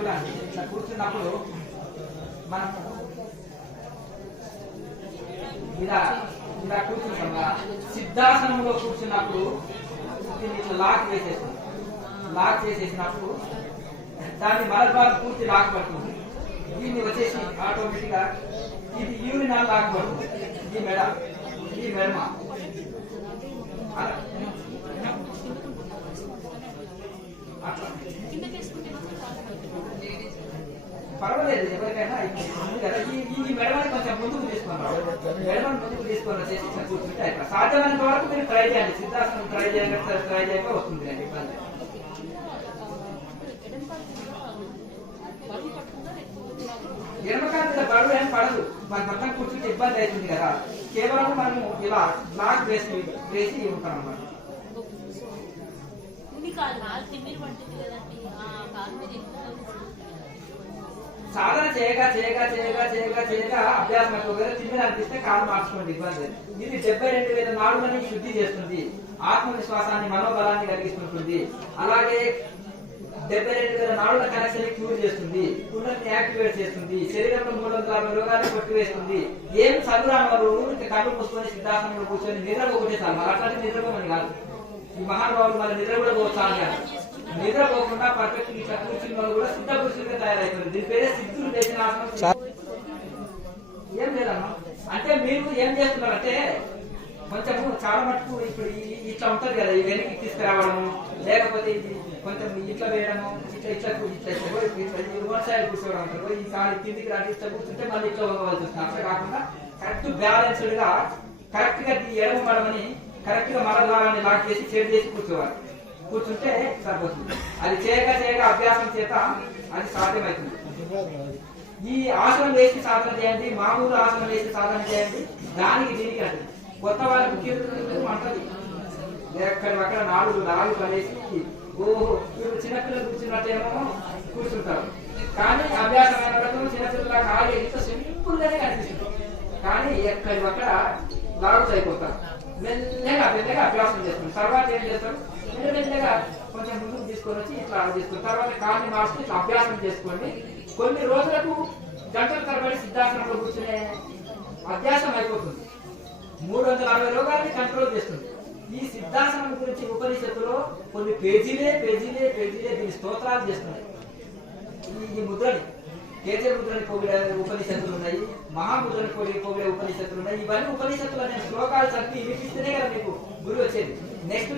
చూడండి, ఇట్లా కూర్చున్నప్పుడు మనం ఇలా ఇలా కూర్చుంటాం కదా, సిద్ధాసనంలో కూర్చున్నప్పుడు దీన్ని ఇట్లా లాక్ చేసేసినప్పుడు దాన్ని మరొక పూర్తి లాక్ పడుతుంది. దీన్ని వచ్చేసి ఆటోమేటిక్ గా ఇది యూరినల్ లాక్ పడుతుంది. ఈ మెడమ పర్వాలేదు, ఎవరికైనా కదా. ఈ మెడమని కొంచెం ముందుకు తీసుకున్నారు, మెడమని ముందుకు తీసుకొని వచ్చేసి కూర్చుంటే సాధ్యమైనంత వరకు మీరు ట్రై చేయండి. సిద్ధాసనం ట్రై చేయక వస్తుంది అండి ఇబ్బంది. ఎడమకాల బరువు ఏం పడదు, మన పక్కన కూర్చుంటే ఇబ్బంది అవుతుంది కదా. కేవలం మనము ఇలా బ్లాక్ వేసి ఉంటాం అన్నమాట. సాధన చేయగా అభ్యాసం అయిపోయి తిమ్మిరి అనిపిస్తే కాలు మార్చుకోండి, ఇబ్బంది. ఇది 72,000 నాడులని శుద్ధి చేస్తుంది, ఆత్మవిశ్వాసాన్ని మనోబలాన్ని కలిగిస్తుంటుంది. అలాగే 72,000 నాడుల కనెక్షన్ క్యూర్ చేస్తుంది, కుండలిని యాక్టివేట్ చేస్తుంది, శరీరంలో 360 రోగాలను కొట్టివేస్తుంది. ఏం చదువురాని వారు కళ్ళు మూసుకొని సిద్ధాసనంలో కూర్చొని నిద్ర ఒకటే చాలు. అట్లాంటి నిద్రపోమని కాదు, ఈ మహానుభావులు మన నిద్ర కూడా పోతాను కానీ నిద్రపోకుండా పర్ఫెక్ట్ ఇట్లా కూర్చున్న వాళ్ళు కూడా సిద్ధ పురుషులుగా తయారైపోయింది. దీని పేరే సిద్ధులు చేసిన ఆసనం. ఏం లేదమ్మా, అంటే మీరు ఏం చేస్తున్నారంటే కొంచెము చాలా మటుకు ఇప్పుడు ఇట్లా ఉంటది కదా, ఈ వెనక్కి తీసుకురావడము, లేకపోతే ఇది కొంచెం ఇట్లా వేయడము, ఇట్లా వన్ సైడ్ కూర్చోవడం అంటారు. ఈ కాలు కిందికి రాటి ఇట్లా కూర్చుంటే మళ్ళీ ఇట్లా పోవాల్సి వస్తుంది. అట్లా కాకుండా కరెక్ట్ బ్యాలెన్స్డ్ గా కరెక్ట్ గా ఎడమ పడమని కరెక్ట్ గా మలద్వారాన్ని లాక్ చేసి షేడ్ చేసి కూర్చుంటే సరిపోతుంది. అది చేయక అభ్యాసం చేత అది సాధ్యమవుతుంది. ఈ ఆసనం వేసి సాధన చేయండి, మామూలు ఆసనం వేసి సాధన చేయండి. దీనికి అంటే కొత్త వాళ్ళకి అంటది ఎక్కడక్కడ నాలుగు పడేసి ఓహో మీరు చిన్నపిల్లలు కూర్చున్నట్టేమో కూర్చుంటారు. కానీ అభ్యాసం అయిన చిన్నపిల్లల కాలు ఎంత సింపుల్ గానే కనిపిస్తుంది. కానీ ఎక్కడక్కడ లాగుతూ అయిపోతారు. మెల్లగా అభ్యాసం చేస్తారు. తర్వాత ఏం చేస్తారు, మెల్లగా కొంచెం ముందుకు తీసుకొని వచ్చి ఇట్లా తీసుకుని తర్వాత కాళ్ళని మార్చుకుని ఇట్లా అభ్యాసం చేసుకోండి. కొన్ని రోజులకు గంటల తరబడి సిద్ధాసనంలో కూర్చునే అభ్యాసం అయిపోతుంది. 360 రోగాలని కంట్రోల్ చేస్తుంది. ఈ సిద్ధాసనం గురించి ఉపనిషత్తులో కొన్ని పేజీలే దీని స్తోత్రాలు చేస్తున్నాయి. ఈ ముద్రని కేజీ ముద్రని పొగిడే ఉపనిషత్తులు ఉన్నాయి, మహాముద్రని పొగిడే ఉపనిషత్తులు ఉన్నాయి. ఇవన్నీ ఉపనిషత్తులు అనే శ్లోకాలు చదివి వినిపిస్తేనే కదా మీకు గురి వచ్చేది. నెక్స్ట్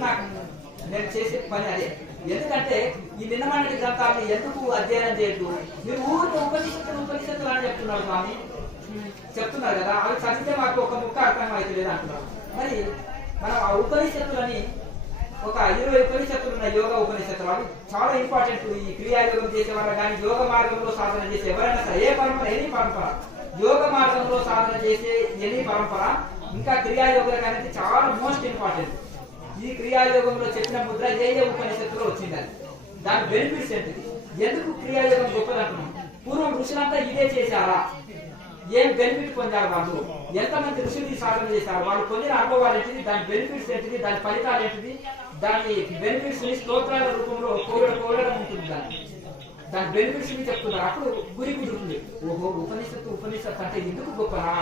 నేను చేసే పని అదే. ఎందుకంటే ఈ నిన్నమన్నటి గ్రంథాలను ఎందుకు అధ్యయనం చేయొద్దు, మీరు ఊరిని ఉపనిషత్తులు అని చెప్తున్నారు స్వామి, చెప్తున్నారు కదా, అవి చదివితే మాకు ఒక ముక్క అర్థం అయితే లేదు అంటున్నారు. మరి మనం ఆ ఉపనిషత్తులని ఒక 20 ఉపనిషత్తులు ఉన్నాయి, యోగ ఉపనిషత్తులు. అవి చాలా ఇంపార్టెంట్. ఈ క్రియాయోగం చేసే వాళ్ళు కానీ యోగ మార్గంలో సాధన చేసే ఎవరైనా సరే, ఎనీ పరంపర యోగ మార్గంలో సాధన చేసే ఎనీ పరంపర ఇంకా క్రియాయోగం అనేది చాలా మోస్ట్ ఇంపార్టెంట్. ఈ క్రియాయోగంలో చెప్పిన ముద్ర ఏ ఉపనిషత్తులో వచ్చిందని దాని బెనిఫిట్స్ ఏంటిది, ఎందుకు క్రియాయోగం గొప్పదంటున్నాం, పూర్వం ఋషులంతా ఇదే చేశారా, ఏం బెనిఫిట్ పొందారు వాళ్ళు, ఎంతమంది ఋషులు సాధన చేశారు, వాళ్ళు పొందిన అనుభవాలు ఏంటిది, దాని బెనిఫిట్స్ ఏంటిది, దాని ఫలితాలు ఏంటిది, దాని బెనిఫిట్స్ ని స్తోత్రాల రూపంలో పోగడం ఉంటుంది. దాని బెనిఫిట్స్ ని చెప్తున్నారు. అప్పుడు గురి కుదురుతుంది. ఓహో ఉపనిషత్తు అంటే ఎందుకు గొప్పనా,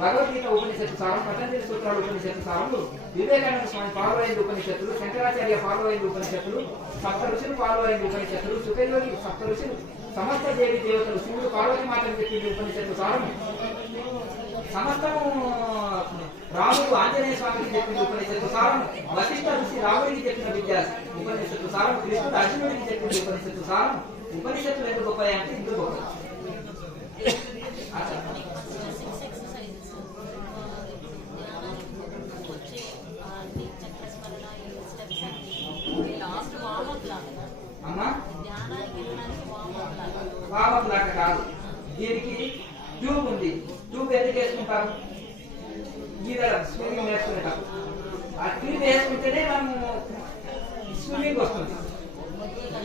భగవద్గీత ఉపనిషత్తు సారం, పతంజలి సూత్రాలు ఉపనిషత్తు సారములు, వివేకానంద స్వామి ఫాలో అయిన ఉపనిషత్తులు, శంకరాచార్య ఫాలో అయిన ఉపనిషత్తులు, సప్త ఋషులు ఫాలో అయిన ఉపనిషత్తులు, సుఖయోగి సప్త ఋషులు, సమస్త దేవి దేవతలు, శివుడు పార్వతి మాతను చెప్పింది ఉపనిషత్తు సారం, సమస్తము రాముడు ఆంజనేయ స్వామికి చెప్పిన ఉపనిషత్తు సారం, వశిష్ఠ ఋషి రాముడికి చెప్పిన విద్య ఉపనిషత్తు సారం, కృష్ణుడు అర్జునుడికి చెప్పిన ఉపనిషత్తు సారం. ఉపనిషత్తులు ఎందుకు గొప్ప అంటే ఇందుకు గొప్ప. వామప్ లాగా కాదు. దీనికి ట్యూబ్ ఉంది. ట్యూబ్ ఎందుకు వేసుకుంటారు? ఈదడం స్విమ్మింగ్ నేర్చుకునేటప్పుడు ఆ ట్యూబ్ వేసుకుంటేనే మనము స్విమ్మింగ్ వస్తుంది,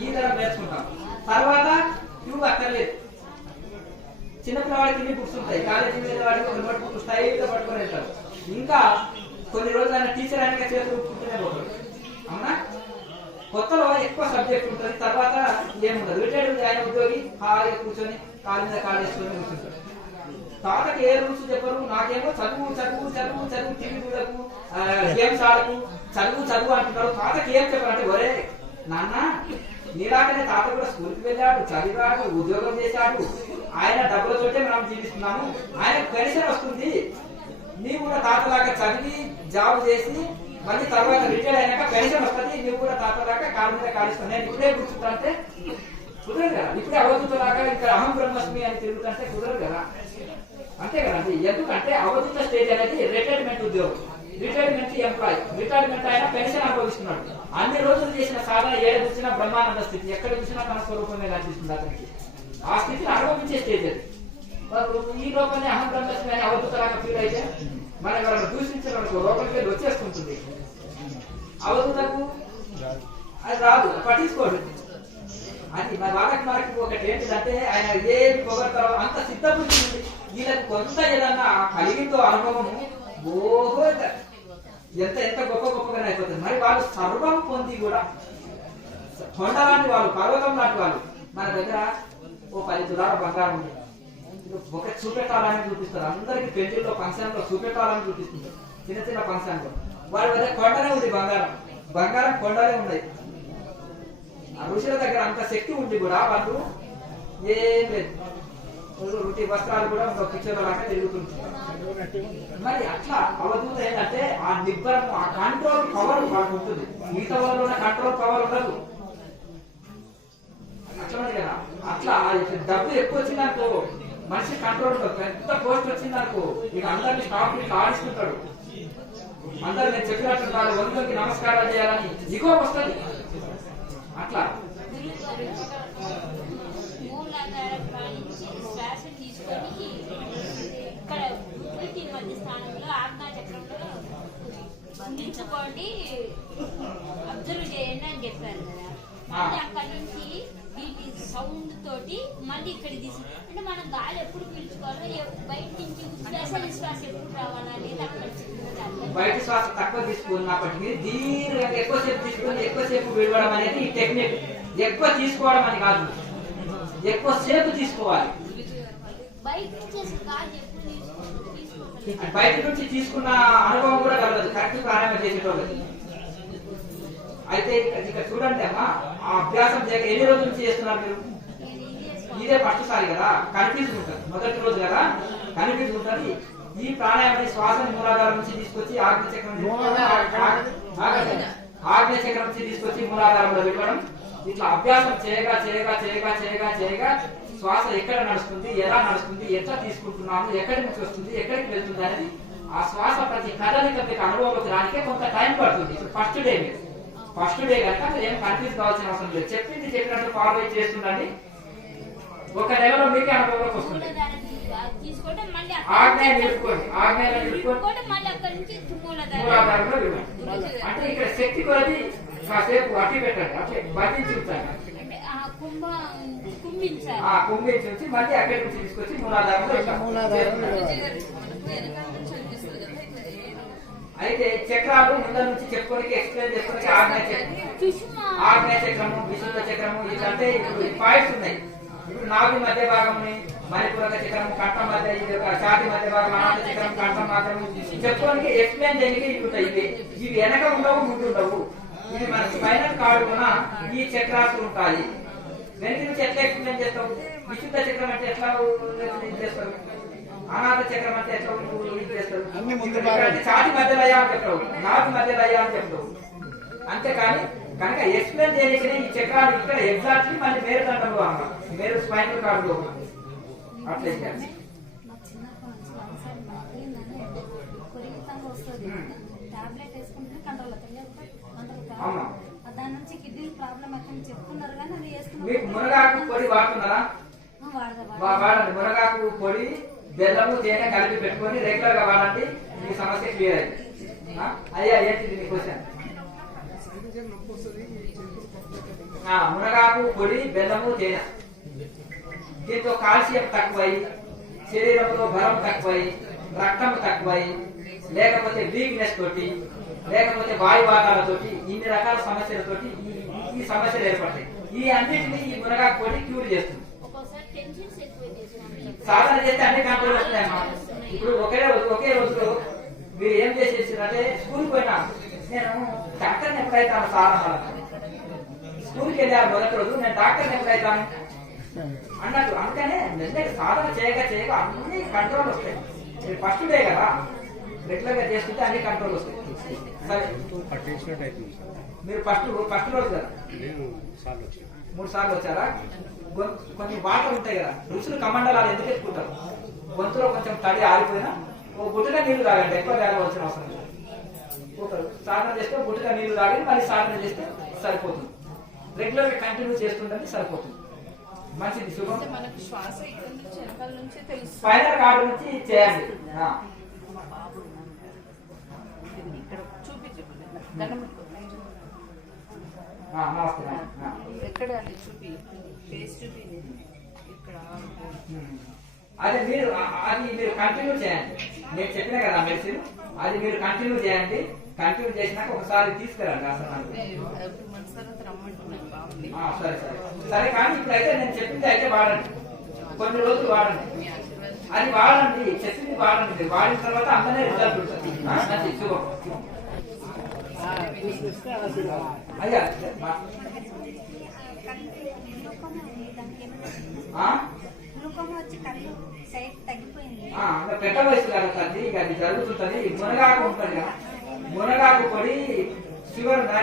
ఈదడం నేర్చుకుంటాం. తర్వాత ట్యూబ్ అక్కర్లేదు. చిన్నపిల్లవాడికి ఇన్ని బుక్స్ ఉంటాయి, కాలేజీ మీద వాడికి ఒక నోట్ బుక్ స్టైల్గా పట్టుకొని వెళ్తారు. ఇంకా కొన్ని రోజులు ఆయన టీచర్ అయినా చేతులు పుట్టుకునే పోతాడు. అవునా? కొత్తలో ఎక్కువ సబ్జెక్ట్ ఉంటుంది, తర్వాత ఏముండదు. రిటైర్డ్ ఆయన ఉద్యోగి హాయిగా కూర్చొని కాలు మీద కాలు వేసుకొని కూర్చుంటాడు. తాతకి ఏ రూల్స్ చెప్పరు. నాకేమో చదువు చదువు చదువు చదువు, టీవీ చూడకు, గేమ్స్ ఆడకు, చదువు చదువు అంటున్నారు. తాతకి ఏం చెప్పారంటే, ఒరే నాన్న నీలాగనే తాత కూడా స్కూల్కి వెళ్ళాడు, చదివాడు, ఉద్యోగం చేశాడు, ఆయన డబ్బులతోటే మనం జీవిస్తున్నాము, ఆయన పెన్షన్ వస్తుంది, నీవు కూడా తాతలాగా చదివి జాబ్ చేసి మళ్ళీ తర్వాత రిటైర్ అయినాక పెన్షన్ వస్తుంది, నువ్వు కూడా తాతలాగా కాలు మీద కాలుస్తాను, నేను ఇప్పుడే కూర్చుంటే కుదరదు కదా. ఇప్పుడే అవధూతలాగా ఇంకా అహం బ్రహ్మస్మి అని తిరుగుతుంటే కుదరదు కదా. అంతే కదండి. ఎందుకంటే అవధూత స్టేజ్ అనేది రిటైర్మెంట్ ఉద్యోగం, రిటైర్మెంట్ ఎంప్లాయ్. రిటైర్మెంట్ అయినా పెన్షన్ అనుభవిస్తున్నాడు. అన్ని రోజులు చేసిన సాధన ఏడు చూసినా బ్రహ్మానంద స్థితి, ఎక్కడ చూసినా తన స్వరూపమే కనిపిస్తుంది అతనికి. ఆ స్థితిని అనుభవించే స్టేజ్ అది. ఈ లోపలనే అహం బ్రహ్మస్మి అని అవధూతలాగా ఫీల్ అయితే మనం ఎవరైనా దూషించడానికి లోపలికి వెళ్ళి వచ్చేస్తుంటుంది. అవధూతకు అది రాదు, పట్టించుకోడు. అది వాళ్ళకి మనకి ఒకటి ఏంటిదంటే ఆయన ఏం పొగడతారో అంత సిద్ధబుద్ధి ఉంది. వీళ్ళకి కొంత ఏదన్నా కలిగిందో అనుభవము, ఓహో ఎంత ఎంత గొప్ప గొప్పగానే అయిపోతుంది. మరి వాళ్ళు సర్వం పొంది కూడా కొండ లాంటి వాళ్ళు, పర్వతం లాంటి వాళ్ళు. మన దగ్గర ఓ 10 తులాల బంగారం ఉంది, ఒక చూపెట్టాలని చూపిస్తారు. అందరికి పెళ్లిలో ఫంక్షన్లో చూపెట్టాలని చూపిస్తుంది, చిన్న చిన్న ఫంక్షన్లో. వాళ్ళ దగ్గర కొండనే ఉంది బంగారం, బంగారం కొండలే ఉన్నాయి. ఆ ఋషుల దగ్గర అంత శక్తి ఉంది కూడా వాళ్ళు ఏం లేదు, రుచి వస్త్రాలు కూడా ఒక పిక్చర్ లాగా తిరుగుతుంటారు. మరి అట్లా అవధూత ఏంటంటే ఆ నిబ్బరం, ఆ కంట్రోల్ పవర్ వాళ్ళకు ఉంటుంది. మిగతా వాళ్ళు ఉన్న కంట్రోల్ పవర్ ఉండదు. అట్లా కదా. అట్లా డబ్బు ఎక్కువ వచ్చిందనుకో మనిషి కంట్రోల్ ఉండదు. పెద్ద పోస్ట్ వచ్చిందనుకో ఇక అందరినీ స్టాప్ ఆడిస్తుంటాడు. అందరు నేను చెప్పినట్టు వందకి నమస్కారాలు చేయాలని ఇగో వస్తుంది. అట్లా శ్వాస తీసుకొని ఇక్కడ మధ్య స్థానంలో ఆజ్ఞా చక్రంలో బంధించుకోండి, అబ్జర్వ్ చేయండి అని చెప్పారు కదా. మళ్ళీ అక్కడి నుంచి వీటి సౌండ్ తోటి మళ్ళీ ఇక్కడ తీసి అంటే మనం గాలి ఎప్పుడు పీల్చుకోవాలో, బయట నుంచి శ్వాస నిశ్వాస ఎప్పుడు రావాలా అనేది అక్కడ బయట శ్వాస తక్కువ తీసుకున్నప్పటికీ దీర్ఘంగా ఎక్కువసేపు తీసుకొని ఎక్కువసేపు విడవడం అనేది ఈ టెక్నిక్. ఎక్కువ తీసుకోవడం అని కాదు, ఎక్కువసేపు తీసుకోవాలి. బయట నుంచి తీసుకున్న అనుభవం కూడా కలగదు కరెక్ట్ ప్రారంభం చేసేటోళ్ళకి. అయితే ఇక్కడ చూడండి అమ్మా, ఆ అభ్యాసం చేయక ఎన్ని రోజుల నుంచి చేస్తున్నారు మీరు? ఇదే ఫస్ట్ సారి కదా, కన్ఫ్యూజ్ ఉంటుంది. మొదటి రోజు కదా కన్ఫ్యూజ్ ఉంటుంది. ఈ ప్రాణాయామాన్ని శ్వాసని మూలాధారం నుంచి తీసుకొచ్చి ఆగ్నేయచక్రం నుంచి తీసుకొచ్చి మూలాధారంలో విడవడం. ఇట్లా అభ్యాసం చేయగా చేయగా చేయగా చేయగా చేయగా శ్వాస ఎక్కడ నడుస్తుంది, ఎలా నడుస్తుంది, ఎట్లా తీసుకుంటున్నాము, ఎక్కడి నుంచి వస్తుంది, ఎక్కడికి వెళ్తుంది అనేది ఆ శ్వాస ప్రతి కదలిక మీకు అనుభవంలోకి రానికే కొంత టైం పడుతుంది. ఇప్పుడు ఫస్ట్ డే కనుక ఏం కన్ఫ్యూజ్ కావాల్సిన అవసరం లేదు. చెప్పింది చెప్పినట్టు ఫాలో చేస్తుండండి. ఒక నెలలో మీకే అనుభవంలోకి వస్తుంది. ఆజ్ఞాయ నిలుపుకోండి, ఆజ్ఞాయంలో నిలుపుకోండి, మూలాధారంలో విడవండి. అంటే ఇక్కడ శక్తి కొలది కాసేపు అట్టి పెట్టండి, అట్లే బంధించి ఉంచాలి. కుంభించి ఉంచి మళ్ళీ అక్కడి నుంచి తీసుకొచ్చి మూలాధారంలో. అయితే చక్రాలు ముందర నుంచి చెప్పుకోనికి ఎక్స్ప్లెయిన్ చేసుకోనికి ఆగ్నేయ చక్రము, విశుద్ధ చక్రము ఇదంటే ఇప్పుడు పాయింట్స్ ఉన్నాయి. ఇప్పుడు నాభి మధ్య భాగంని మణిపూరక చక్రము, కంఠం మధ్య ఛాతి మధ్య భాగం, అనాథ చక్రం, కంఠం మాత్రము చెప్పుకోనికి ఎక్స్ప్లెయిన్ చేయడానికి ఇవి ఉంటాయి. ఇవి వెనక ఉండవు, ముందు ఉండవు. ఇది మన స్పైనల్ కార్డు కూడా ఈ చక్రాలు ఉంటాయి. వెనక నుంచి ఎట్లా ఎక్స్ప్లెయిన్ చేస్తావు? విశుద్ధ చక్రం అంటే ఎట్లా చేస్తారు, అనాథ చక్రం అంటే ఎట్లా చేస్తారు? ఛాతి మధ్యలో అయ్యా అని చెప్తావు, నాభి మధ్యలో అయ్యా అని చెప్తావు. అంతేకాని కనుక ఎక్స్ప్లెయిన్ చేయడానికి ఈ చక్రాలు ఇక్కడ ఎగ్జాక్ట్లీ మళ్ళీ మేరు దండలు అమ్మ, మేరు స్పైనల్ కార్డు అట్లా చేయాలి. అవునా? దాని నుంచి కిడ్నీ ప్రాబ్లం చెప్తున్నారు కానీ అది మీకు మునగాకు పొడి వాడుతున్నారా? వాడండి. మునగాకు పొడి, బెల్లము, తేనె కలిపి పెట్టుకొని రెగ్యులర్ గా వాడండి. మీ సమస్య క్లియర్ అయింది. అయ్యా ఏంటిది మీ క్వశ్చన్? మునగాకు పొడి, బెల్లము, తేనె. దీంతో కాల్షియం తక్కువై, శరీరంలో బలం తక్కువై, రక్తం తక్కువై, లేకపోతే వీక్నెస్ తోటి, లేకపోతే వాయువాతాలతోటి, ఇన్ని రకాల సమస్యలతోటి ఈ సమస్యలు ఏర్పడతాయి. ఈ అన్నింటినీ ఈ మునగాకు పొడి క్యూర్ చేస్తుంది. సాధన చేస్తే అన్ని కంట్రోల్ వస్తున్నాయమ్మా. ఇప్పుడు ఒకే రోజులో మీరు ఏం చేసేసారంటే స్కూల్కి పోయినా నేను డాక్టర్ని ఎప్పుడైతాను సాధన స్కూల్కి వెళ్ళాను మొదటి రోజు నేను డాక్టర్ని ఎప్పుడైతాను అన్నట్టు. అందుకనే నిన్నటి సాధన చేయగా అన్ని కంట్రోల్ వస్తాయి. ఫస్ట్ డే కదా రెగ్యులర్ గా చేసుకుంటే అన్ని కంట్రోల్ వస్తాయి. సరే మీరు ఫస్ట్ రోజు కదా 3 సార్లు వచ్చారా? కొన్ని వాటర్ ఉంటాయి కదా, రుచులు కమండలాలు ఎందుకు ఎత్తుకుంటారు? గొంతులో కొంచెం తడి ఆరిపోయినా ఓ గుడ్డగా నీళ్లు తాగండి, ఎక్కువ తాగవలసిన అవసరం లేదు. సాధన చేస్తే గుడ్డగా నీళ్లు తాగి మళ్ళీ సాధన చేస్తే సరిపోతుంది. రెగ్యులర్ గా కంటిన్యూ చేస్తుంటే సరిపోతుంది. మంచిది. శుభం. స్పైనల్ కార్డు నుంచి చేయండి. అదే మీరు కంటిన్యూ చేయండి. నేను చెప్పినా కదా మెడిసిన్, అది మీరు కంటిన్యూ చేయండి. కంటిన్యూ చేసినాక ఒకసారి తీసుకురండి అసలు. సరే కానీ ఇప్పుడైతే నేను చెప్పింది అయితే వాడండి, కొన్ని రోజులు వాడండి. అది వాడండి, చెప్పింది వాడండి. వాడిన తర్వాత అందనే రిజల్ట్ ఉంటుంది. శుభం. అయ్యా పెద్ద వయసు కలుగుతుంది, ఇక అది జరుగుతుంటది. మునగాకు ఉంటుంది కదా, మునగాకు పొడి షుగర్ ఉందా?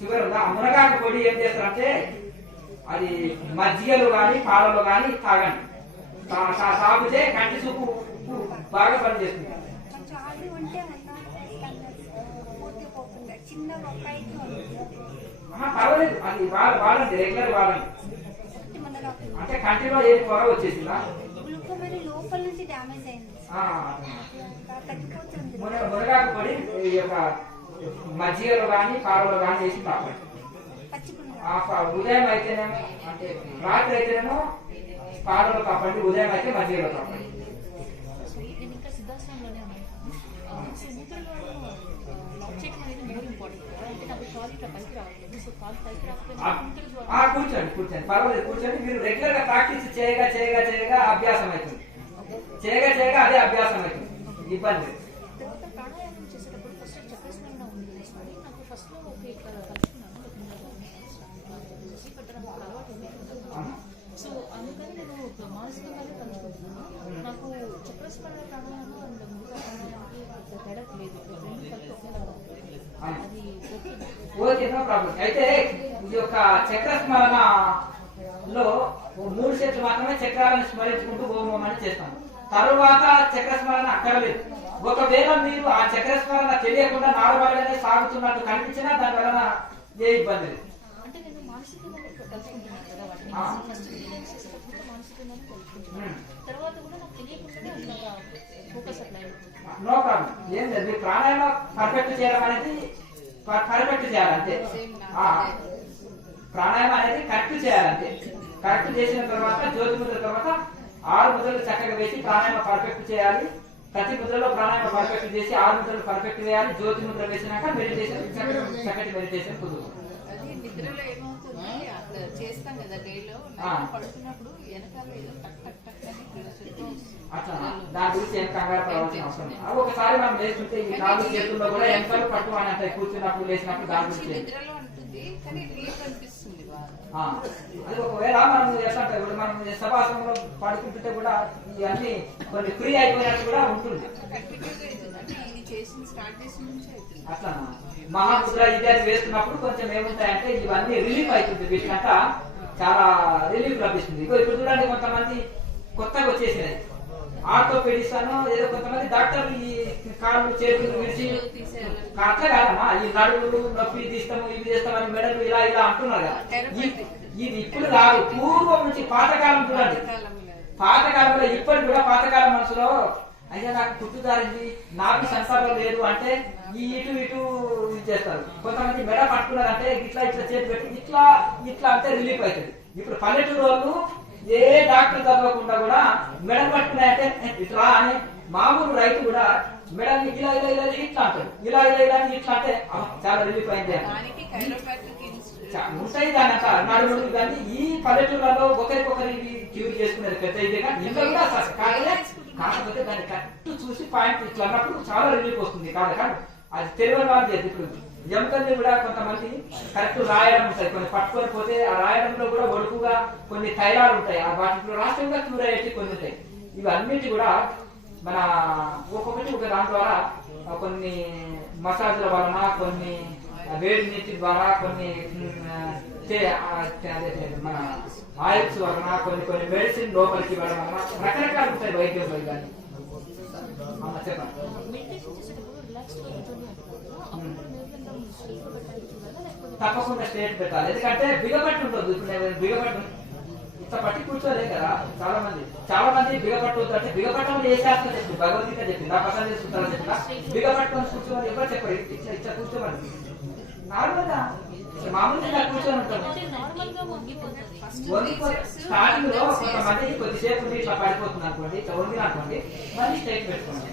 షుగర్ ఉందా? మునగాకు పొడి ఏం చేస్తారంటే అది మజ్జిగలో కానీ పాలలో కానీ తాగండి. తాగితే కంటి చూపు బాగా పనిచేస్తుంది. పర్వాలేదు, అది వాడండి, రెగ్యులర్ వాడండి. అంటే కంటిలో ఏది పొర వచ్చేసిందా? మునగాకు పొడి మజ్జిగలో కానీ పాలలో కానీ వేసి తాగండి. ఉదయం అయితేనేమో, అంటే రాత్రి అయితేనేమో పాలలో తాపండి, ఉదయం అయితే మజ్జిగలో తాపండి. కూర్చోండి పర్వాలేదు, కూర్చోండి. మీరు రెగ్యులర్ గా ప్రాక్టీస్ చేయగా అభ్యాసం అవుతుంది. చేయగా అదే అభ్యాసం అవుతుంది. ఇబ్బంది. సో అందుకని నేను మానసికంగానే కలుసుకుంటున్నాను. నాకు చక్రస్పందన ప్రాణాయామం అండ్ ముందుగా ప్రాణాయామానికి తేడా లేదు. Okay, no problem. అయితే ఈ యొక్క చక్ర స్మరణలో 3 సెట్లు మాత్రమే చక్రాలను స్మరించుకుంటూ ఓం అని చేస్తాం. తరువాత చక్ర స్మరణ అక్కర్లేదు. ఒకవేళ మీరు ఆ చక్ర స్మరణ తెలియకుండా నార్మల్గానే సాగుతున్నట్టు కనిపించినా దాని వలన ఏ ఇబ్బంది లేదు. అంటే నేను మానసికంగా కలుసుకుంటున్నాను కదా, తర్వాత కూడా నాకు తెలియకుండానే ఫోకస్ అట్లా. నో ప్రాబ్లం, ఏం లేదు. మీరు ప్రాణాయామం పర్ఫెక్ట్ చేయడం అనేది పర్ఫెక్ట్ చేయాలంటే, ప్రాణాయామం అనేది కరెక్ట్ చేయాలంటే. కరెక్ట్ చేసిన తర్వాత జ్యోతి ముద్ర తర్వాత 6 ముద్రలు చక్కగా వేసి ప్రాణాయామం పర్ఫెక్ట్ చేయాలి. ప్రతి ముద్రలో ప్రాణాయామం పర్ఫెక్ట్ చేసి 6 ముద్రలు పర్ఫెక్ట్ చేయాలి. జ్యోతి ముద్ర వేసినాక మెడిటేషన్, చక్కటి మెడిటేషన్ కుదురు. నిద్రలో ఏమవుతుంది, అట్లా చేస్తాం కదా డేలో, పడుతున్నప్పుడు వెనకాల ఏదో టక్ టక్ టక్ అట్లా దాని గురించి ఏం కంగారు పడవలసిన అవసరం లేదు. ఒకసారి మనం వేసుకుంటే ఈ కాలు చేతుల్లో కూడా ఎంతలు పట్టు అని అంటే కూర్చున్నప్పుడు లేచినప్పుడు దాని గురించి నిద్రలో ఉంటుంది, కానీ రిలీఫ్ అనిపిస్తుంది. అది ఒకవేళ మనం ఎట్లా ఇప్పుడు మనం సభాసనంలో పడుకుంటుంటే కూడా ఇవన్నీ కొన్ని ఫ్రీ అయిపోయినట్టు కూడా ఉంటుంది. అట్లా మహాముద్ర ఇది అని వేస్తున్నప్పుడు కొంచెం ఏముంటాయంటే ఇవన్నీ రిలీఫ్ అవుతుంది. వీటికంతా చాలా రిలీఫ్ లభిస్తుంది. ఇప్పుడు చూడండి, కొంతమంది కొత్తగా వచ్చేసినాయి ఆర్థోపెడిక్స్ అను ఏదో కొంతమంది డాక్టర్లు ఈ కాళ్ళు చేతులు విడిచి అట్లా కాదమ్మా, ఈ నడుములు నొప్పి తీస్తాము ఇవి తీస్తామని మెడలు ఇలా ఇలా అంటున్నారు కదా. ఇది ఇప్పుడు కాదు, పూర్వం నుంచి పాతకాలం చూడండి. పాతకాలంలో ఇప్పటికి కూడా పాతకాలం మనసులో అయ్యా నాకు పుట్టు దారింది, నాకు సంసారం లేదు అంటే ఈ ఇటు ఇటు ఇది చేస్తారు. కొంతమంది మెడ పట్టుకున్నారంటే ఇట్లా ఇట్లా చేతి పెట్టి ఇట్లా ఇట్లా అంటే రిలీఫ్ అవుతుంది. ఇప్పుడు పల్లెటూరు వాళ్ళు ఏ డాక్టర్ చదవకుండా కూడా మెడ పట్టుకున్నాయంటే ఇట్లా అని మామూలు రైతు కూడా మెడల్ని ఇలా ఇలా ఇలా ఇట్లా అంటారు, ఇలా ఇలా ఇలా ఇట్లా అంటే చాలా రిలీఫ్ అయింది అని ఉంటాయి. దాని అంట నడుములు కానీ ఈ పల్లెటూరులలో ఒకరికొకరికి క్యూర్ చేసుకునేది పెద్ద ఇదిగా ఇంట్లో కూడా కాకపోతే దాన్ని కరెక్ట్ చూసి పాయింట్ ఇట్లా అన్నప్పుడు చాలా రిలీఫ్ వస్తుంది. కాదు అది తెలియని వాళ్ళు చేసి ఇప్పుడు ఎముకల్ని కూడా కొంతమంది కరెక్ట్ రాయడం ఉంటాయి, కొన్ని పట్టుకొని పోతే ఆ రాయడంలో కూడా ఒడుపుగా కొన్ని తైలాలు ఉంటాయి, ఆ వాటిలో రాష్ట్రంగా క్యూర్ అయ్యేవి కొన్ని ఉంటాయి. ఇవన్నిటి కూడా మన ఒక్కొక్కటి ఒక దాని ద్వారా కొన్ని మసాజ్ల వలన, కొన్ని వేడి నీటి ద్వారా, కొన్ని మన ఆయిల్స్ వలన, కొన్ని మెడిసిన్ లోపలికి ఇవ్వడం వలన రకరకాలు ఉంటాయి వైద్యంలో. కానీ చెప్పండి. తప్పకుండా స్టేట్ పెట్టాలి, ఎందుకంటే బిగపట్టు ఉంటుంది. ఇప్పుడు నేను బిగపట్టు ఇట్లా పట్టి కూర్చోలే కదా. చాలా మంది బిగపట్టు అంటే బిగపట్టం ఏ శాస్త్రం చెప్పింది, భగవద్గీత చెప్పింది, ఆ పసంద చేసుకుంటారని చెప్పిన బిగపట్టుకొని కూర్చోమని ఎవరు చెప్పారు. ఇట్లా ఇట్లా కూర్చోమని నార్మల్ గా మామూలుగా ఇలా కూర్చొని ఉంటాం. స్టార్టింగ్ లో కొంతమంది కొద్దిసేపు ఇట్లా పడిపోతుంది అనుకోండి, ఇట్లా వంగిన అనుకోండి, మళ్ళీ స్ట్రైట్ పెట్టుకోండి.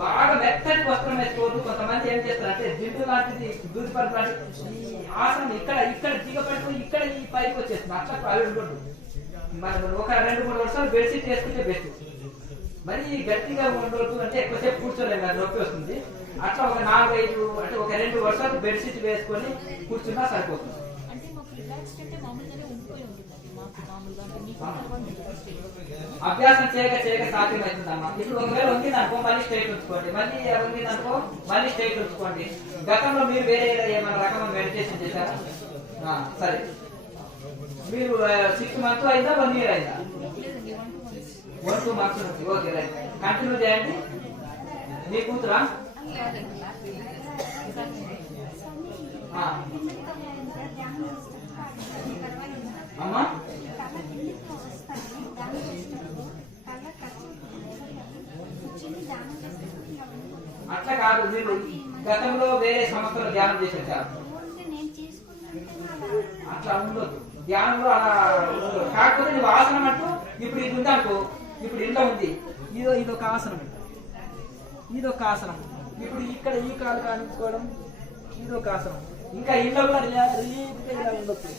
బాగా మెత్తటి వస్త్రం వేసుకోవద్దు. కొంతమంది ఏం చేస్తారంటే దిండు లాంటిది దూదిపరుపు లాంటి ఈ ఆసనం ఇక్కడ దిగబెట్టుకుని ఇక్కడ ఈ పైకి వచ్చేస్తుంది. అట్లా అవి ఉండదు. మరి ఒక 2-3 వర్షాలు బెడ్షీట్ వేసుకుంటే బెస్ట్. మరి గట్టిగా ఉండొద్దు అంటే ఎక్కువసేపు కూర్చోలేము కదా, నొప్పి వస్తుంది. అట్లా ఒక 4-5 అంటే ఒక 2 వర్షాలు బెడ్షీట్ వేసుకొని కూర్చున్నా సరిపోతుంది. అభ్యాసం చేయక సాధ్యమవుతుందమ్మా. ఇప్పుడు ఒకవేళ వంగింది అనుకో మళ్ళీ స్ట్రైట్ ఉంచుకోండి, మళ్ళీ వంగింది అనుకో మళ్ళీ స్ట్రైట్ ఉంచుకోండి. గతంలో మీరు వేరే ఏమైనా రకమైన మెడిటేషన్ చేశారా? సరే, మీరు 6 months అయిందా 1 year అయిందా? 1-2 months నుంచి. ఓకే రైట్, కంటిన్యూ చేయండి. మీ కూతురా? అమ్మా అట్లా కాదు, మీరు గతంలో వేరే సంస్థలో ధ్యానం చేసేసారు, అట్లా ఉండదు ధ్యానంలో. అలా కాకపోతే నువ్వు ఆసనం అంటూ ఇప్పుడు ఇది ఉందనుకో, ఇప్పుడు ఇంట్లో ఉంది, ఇదొక ఆసనం, ఇదొక ఆసనం. ఇప్పుడు ఇక్కడ ఈ కాలు కానించుకోవడం ఇదొక ఆసనం. ఇంకా ఇంట్లో కూడా రిలీఫ్గా ఇలా ఉండొచ్చు,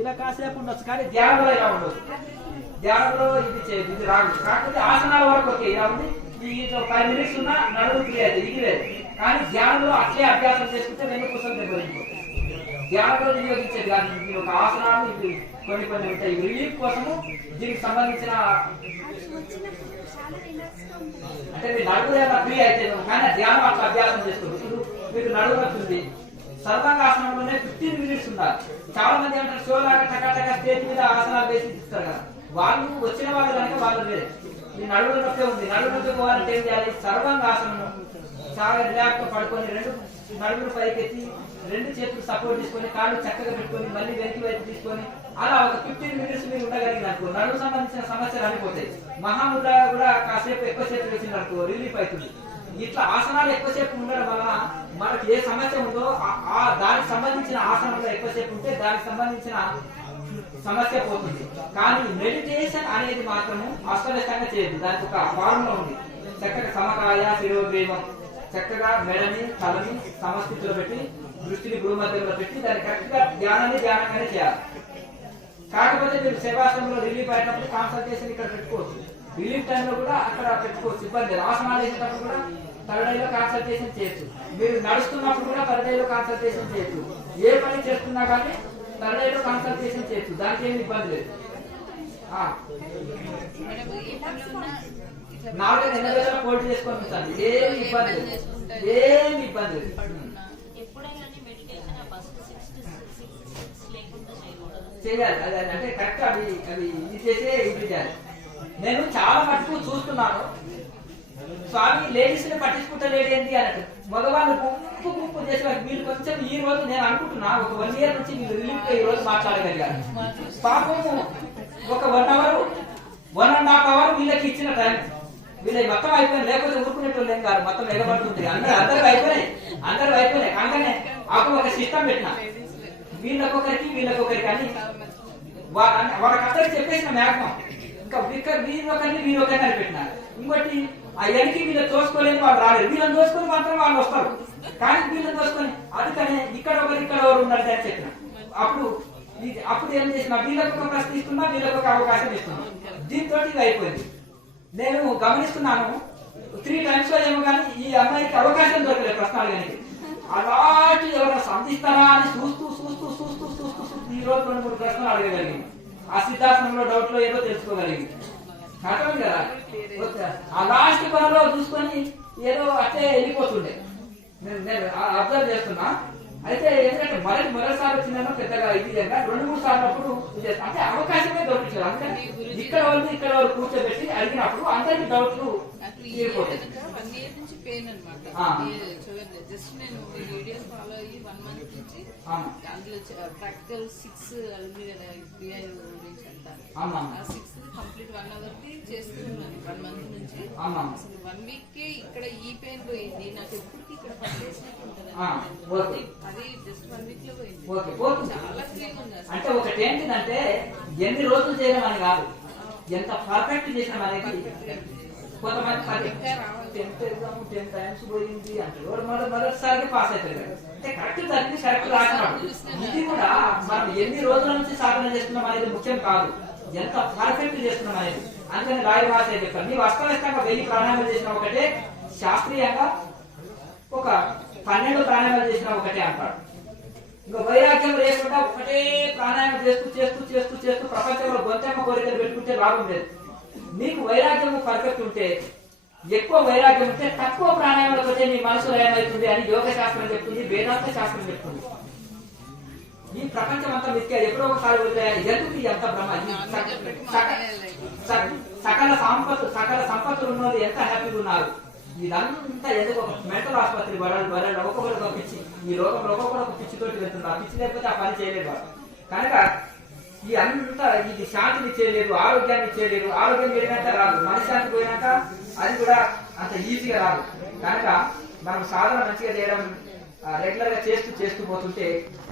ఇలా కాసేపు ఉండొచ్చు. కానీ ధ్యానంలో ఇలా ఉండొచ్చు. ధ్యానంలో ఇది రాదు. కాకపోతే ఆసనాల వరకు ఓకే ఇలా ఉంది. ఈ 5 minutes ఉన్నా నడుము క్లియర్ ఇది లేదు. కానీ ధ్యానంలో అట్లే అభ్యాసం చేసుకుంటే 2 కోసం దెబ్బతిపోతుంది. ధ్యానంలో వినియోగించేది కానీ ఇది ఒక ఆసనాలు ఇవి కొన్ని ఉంటాయి రిలీఫ్ కోసము. దీనికి సంబంధించిన అంటే మీరు నడుము ఫ్రీ అయితే కానీ ధ్యానం అట్లా అభ్యాసం చేసుకోండి. ఇప్పుడు మీకు నడుము వస్తుంది, సర్వాంగాసనంలోనే 15 minutes ఉండాలి. చాలా మంది ఏమంటారు షో లాగా టకాటక స్టేజ్ మీద ఆసనాలు వేసి ఇస్తారు కదా, వాళ్ళు వచ్చిన వాళ్ళు కనుక వాళ్ళు వేరే. ఈ నడుము నొప్పి ఉంది, నడుము నొప్పి పోవాలంటే ఏం చేయాలి? సర్వాంగాసనం చాలా రిలాక్స్ గా పడుకొని 2 నడుములు పైకెత్తి 2 చేతులు సపోర్ట్ తీసుకొని కాళ్ళు చక్కగా పెట్టుకొని మళ్ళీ వెనక్కి వైపు తీసుకొని అలా ఒక 15 minutes మీరు ఉండగలిగిననుకో నడుము సంబంధించిన సమస్యలు అనిపోతాయి. మహాముద్ర కూడా కాసేపు ఎక్కువసేపు వేసిననుకో రిలీఫ్ అవుతుంది. ఇట్లా ఆసనాలు ఎక్కువసేపు ఉండడం వల్ల మనకి ఏ సమస్య ఉందో దానికి సంబంధించిన ఆసనంలో ఎక్కువసేపు ఉంటే దానికి సంబంధించిన సమస్య పోతుంది. కానీ మెడిటేషన్ అనేది మాత్రము అస్తవ్యస్తంగా చేయదు. దానికి ఒక ఫార్ములా ఉంది. చక్కగా సమకాయ శిరోగ్రీవం, చక్కగా మెడని తలని సమస్థితిలో పెట్టి దృష్టిని భూమధ్యంలో పెట్టి దాన్ని కరెక్ట్ గా ధ్యానంగానే చేయాలి. కాకపోతే మీరు శవాసనంలో రిలీఫ్ అయినప్పుడు కాన్సల్టేషన్ ఇక్కడ పెట్టుకోవచ్చు, రిలీఫ్ టైంలో కూడా అక్కడ పెట్టుకోవచ్చు, ఇబ్బంది లేదు. ఆసనాలు వేసేటప్పుడు కూడా థర్డ్ ఐలో కాన్సల్టేషన్ చేయొచ్చు, మీరు నడుస్తున్నప్పుడు కూడా థర్డ్ ఐలో కాన్సల్టేషన్ చేయొచ్చు, ఏ పని చేస్తున్నా కానీ థర్డ్ ఐలో కాన్సల్టేషన్ చేయొచ్చు, దానికి ఏమి ఇబ్బంది లేదు. 4 నెలల పోటీ చేసుకొని ఉంటాను, ఏమి ఇబ్బంది లేదు, ఏమి ఇబ్బంది లేదు. చేయాలి అది అంటే కరెక్ట్. అవి ఇది చేసే ఇది చేయాలి. నేను చాలా మటుకు చూస్తున్నాను, స్వామి లేడీస్ ని పట్టించుకుంటలేడేంటి అన్నట్టు మగవాళ్ళు గుంపు గుంపు చేసేవారు. వీళ్ళు కొంచెం ఈ రోజు నేను అనుకుంటున్నా ఒక 1 year నుంచి వీళ్ళు రిలీఫ్ ఈ రోజు మాట్లాడగలిగారు. పాపము ఒక 1 hour 1.5 hour వీళ్ళకి ఇచ్చిన టైం. వీళ్ళ మొత్తం అయిపోయింది, లేకపోతే ఊరుకునేటోళ్ళు ఏం కాదు. మొత్తం ఎగబడుతుంది, అందరూ అయిపోయినాయి. అందుకనే అప్పుడు ఒక సిస్టమ్ పెట్టిన వీళ్ళకొకరికి అని వాళ్ళకందరికి చెప్పేసిన మ్యాక్సిమం. ఇంకా వీరొకరిని అని పెట్టిన. ఇంకోటి ఆ ఎనికి వీళ్ళు తోసుకోలేని వాళ్ళు రాలేదు, వీళ్ళని తోసుకొని మాత్రం వాళ్ళు వస్తారు. కానీ వీళ్ళని తోసుకొని అందుకనే ఇక్కడ ఎవరు ఉన్నారు అని చెప్పిన. అప్పుడు ఏం చేసిన, వీళ్ళకు ఒక ప్రశ్న ఇస్తున్నా, వీళ్ళకు ఒక అవకాశం ఇస్తున్నా. దీంతో ఇది అయిపోయింది. నేను గమనిస్తున్నాను 3 times లో ఏమో కానీ ఈ అమ్మాయికి అవకాశం దొరకలేదు ప్రశ్నలు కానీ. అలాంటి ఎవరైనా సంధిస్తారా అని చూస్తూ ఈ రోజు 2-3 ప్రశ్నలు అడగగలిగింది. ఆ సిద్ధాసనంలో డౌట్ లో ఏదో తెలుసుకోగలిగింది. అర్థమైంది కదా. ఆ లాస్ట్ పనిలో చూసుకొని ఏదో అట్టే వెళ్ళిపోతుండే. నేను అబ్జర్వ్ చేస్తున్నా. అయితే ఎందుకంటే మొదటిసారి వచ్చిందన్నా పెద్దగా ఇది 2-3 సార్లు అప్పుడు అంటే అవకాశమే దొరకట్లేదు. అందుకని ఇక్కడ వాళ్ళు కూర్చోబెట్టి అడిగినప్పుడు అందరికి డౌట్లు తీరిపోతాయి. జస్ట్ నేను వీడియోస్ ఫాలో అయ్యి 1 month నుంచి అందులో ప్రాక్టికల్ 6 ఉంది కదా గురించి అంటారు. ఆ 6 కంప్లీట్ 1 hour చేస్తున్నాను 1 month నుంచి. అసలు 1 week కే ఇక్కడ ఈ పెయిన్ పోయింది. నాకు ఎప్పటికీ ఇక్కడ పనిచేసినట్టు ఉంటుంది. అది జస్ట్ 1 week లో పోయింది. చాలా ఫ్రీగా ఉంది. అంటే ఒకటి ఏంటిదంటే ఎన్ని రోజులు చేయడం అని కాదు, ఎంత పర్ఫెక్ట్ చేసినాం అనేది. కొంతమంది 10 times పోయింది అంటే మొదటిసారి పాస్ అవుతారు. అంటే కరెక్ట్ జరిగింది, కరెక్ట్ రాసినాడు. ఇది కూడా మనం ఎన్ని రోజుల నుంచి సాధన చేస్తున్నాం అనేది ముఖ్యం కాదు, ఎంత పర్ఫెక్ట్ చేస్తున్నాం అనేది. అందుకని లాయర్ వాసే చెప్తారు, నీవు అస్తవ్యస్తంగా 1000 ప్రాణాయామాలు చేసిన ఒకటే, శాస్త్రీయంగా ఒక 12 ప్రాణాయామాలు చేసిన ఒకటే అంటాడు. ఇంకా వైరాగ్యం లేకుండా ఒకటే ప్రాణాయామం చేస్తూ ప్రపంచంలో గొంతెమ్మ కోరికలు పెట్టుకుంటే లాభం లేదు. నీకు వైరాగ్యం పర్ఫెక్ట్ ఉంటే, ఎక్కువ వైరాగ్యం ఉంటే తక్కువ ప్రాణాయామాలకు వచ్చే నీ మనసులో ఏమవుతుంది అని యోగ శాస్త్రం చెప్తుంది, వేదాంత శాస్త్రం చెప్తుంది. ఈ ప్రపంచం అంతా మిథ్య, ఎప్పుడో ఒకసారి వదిలేయాలి. ఎందుకు ఎంత భ్రమ. సకల సంపత్తులు ఉన్నది ఎంత హ్యాపీగా ఉన్నారు. ఇదంతా ఎందుకు ఒక మెంటల్ ఆసుపత్రి బరాలు ఒక్కొక్కరు ఒక పిచ్చి. ఈ లోకంలో ఒక్కొక్కరు ఒక పిచ్చితోటి వెళ్తున్నారు. ఆ పిచ్చి లేకపోతే ఆ పని చేయలేదు వాడు. కనుక ఈ అంతా ఇది శాంతిని చేయలేదు, ఆరోగ్యాన్ని ఇచ్చేయలేదు. ఆరోగ్యం చేయడాక రాదు, మనశ్శాంతి పోయినాక అది కూడా అంత ఈజీగా రాదు. కనుక మనం సాధన మంచిగా చేయడం రెగ్యులర్ గా చేస్తూ పోతుంటే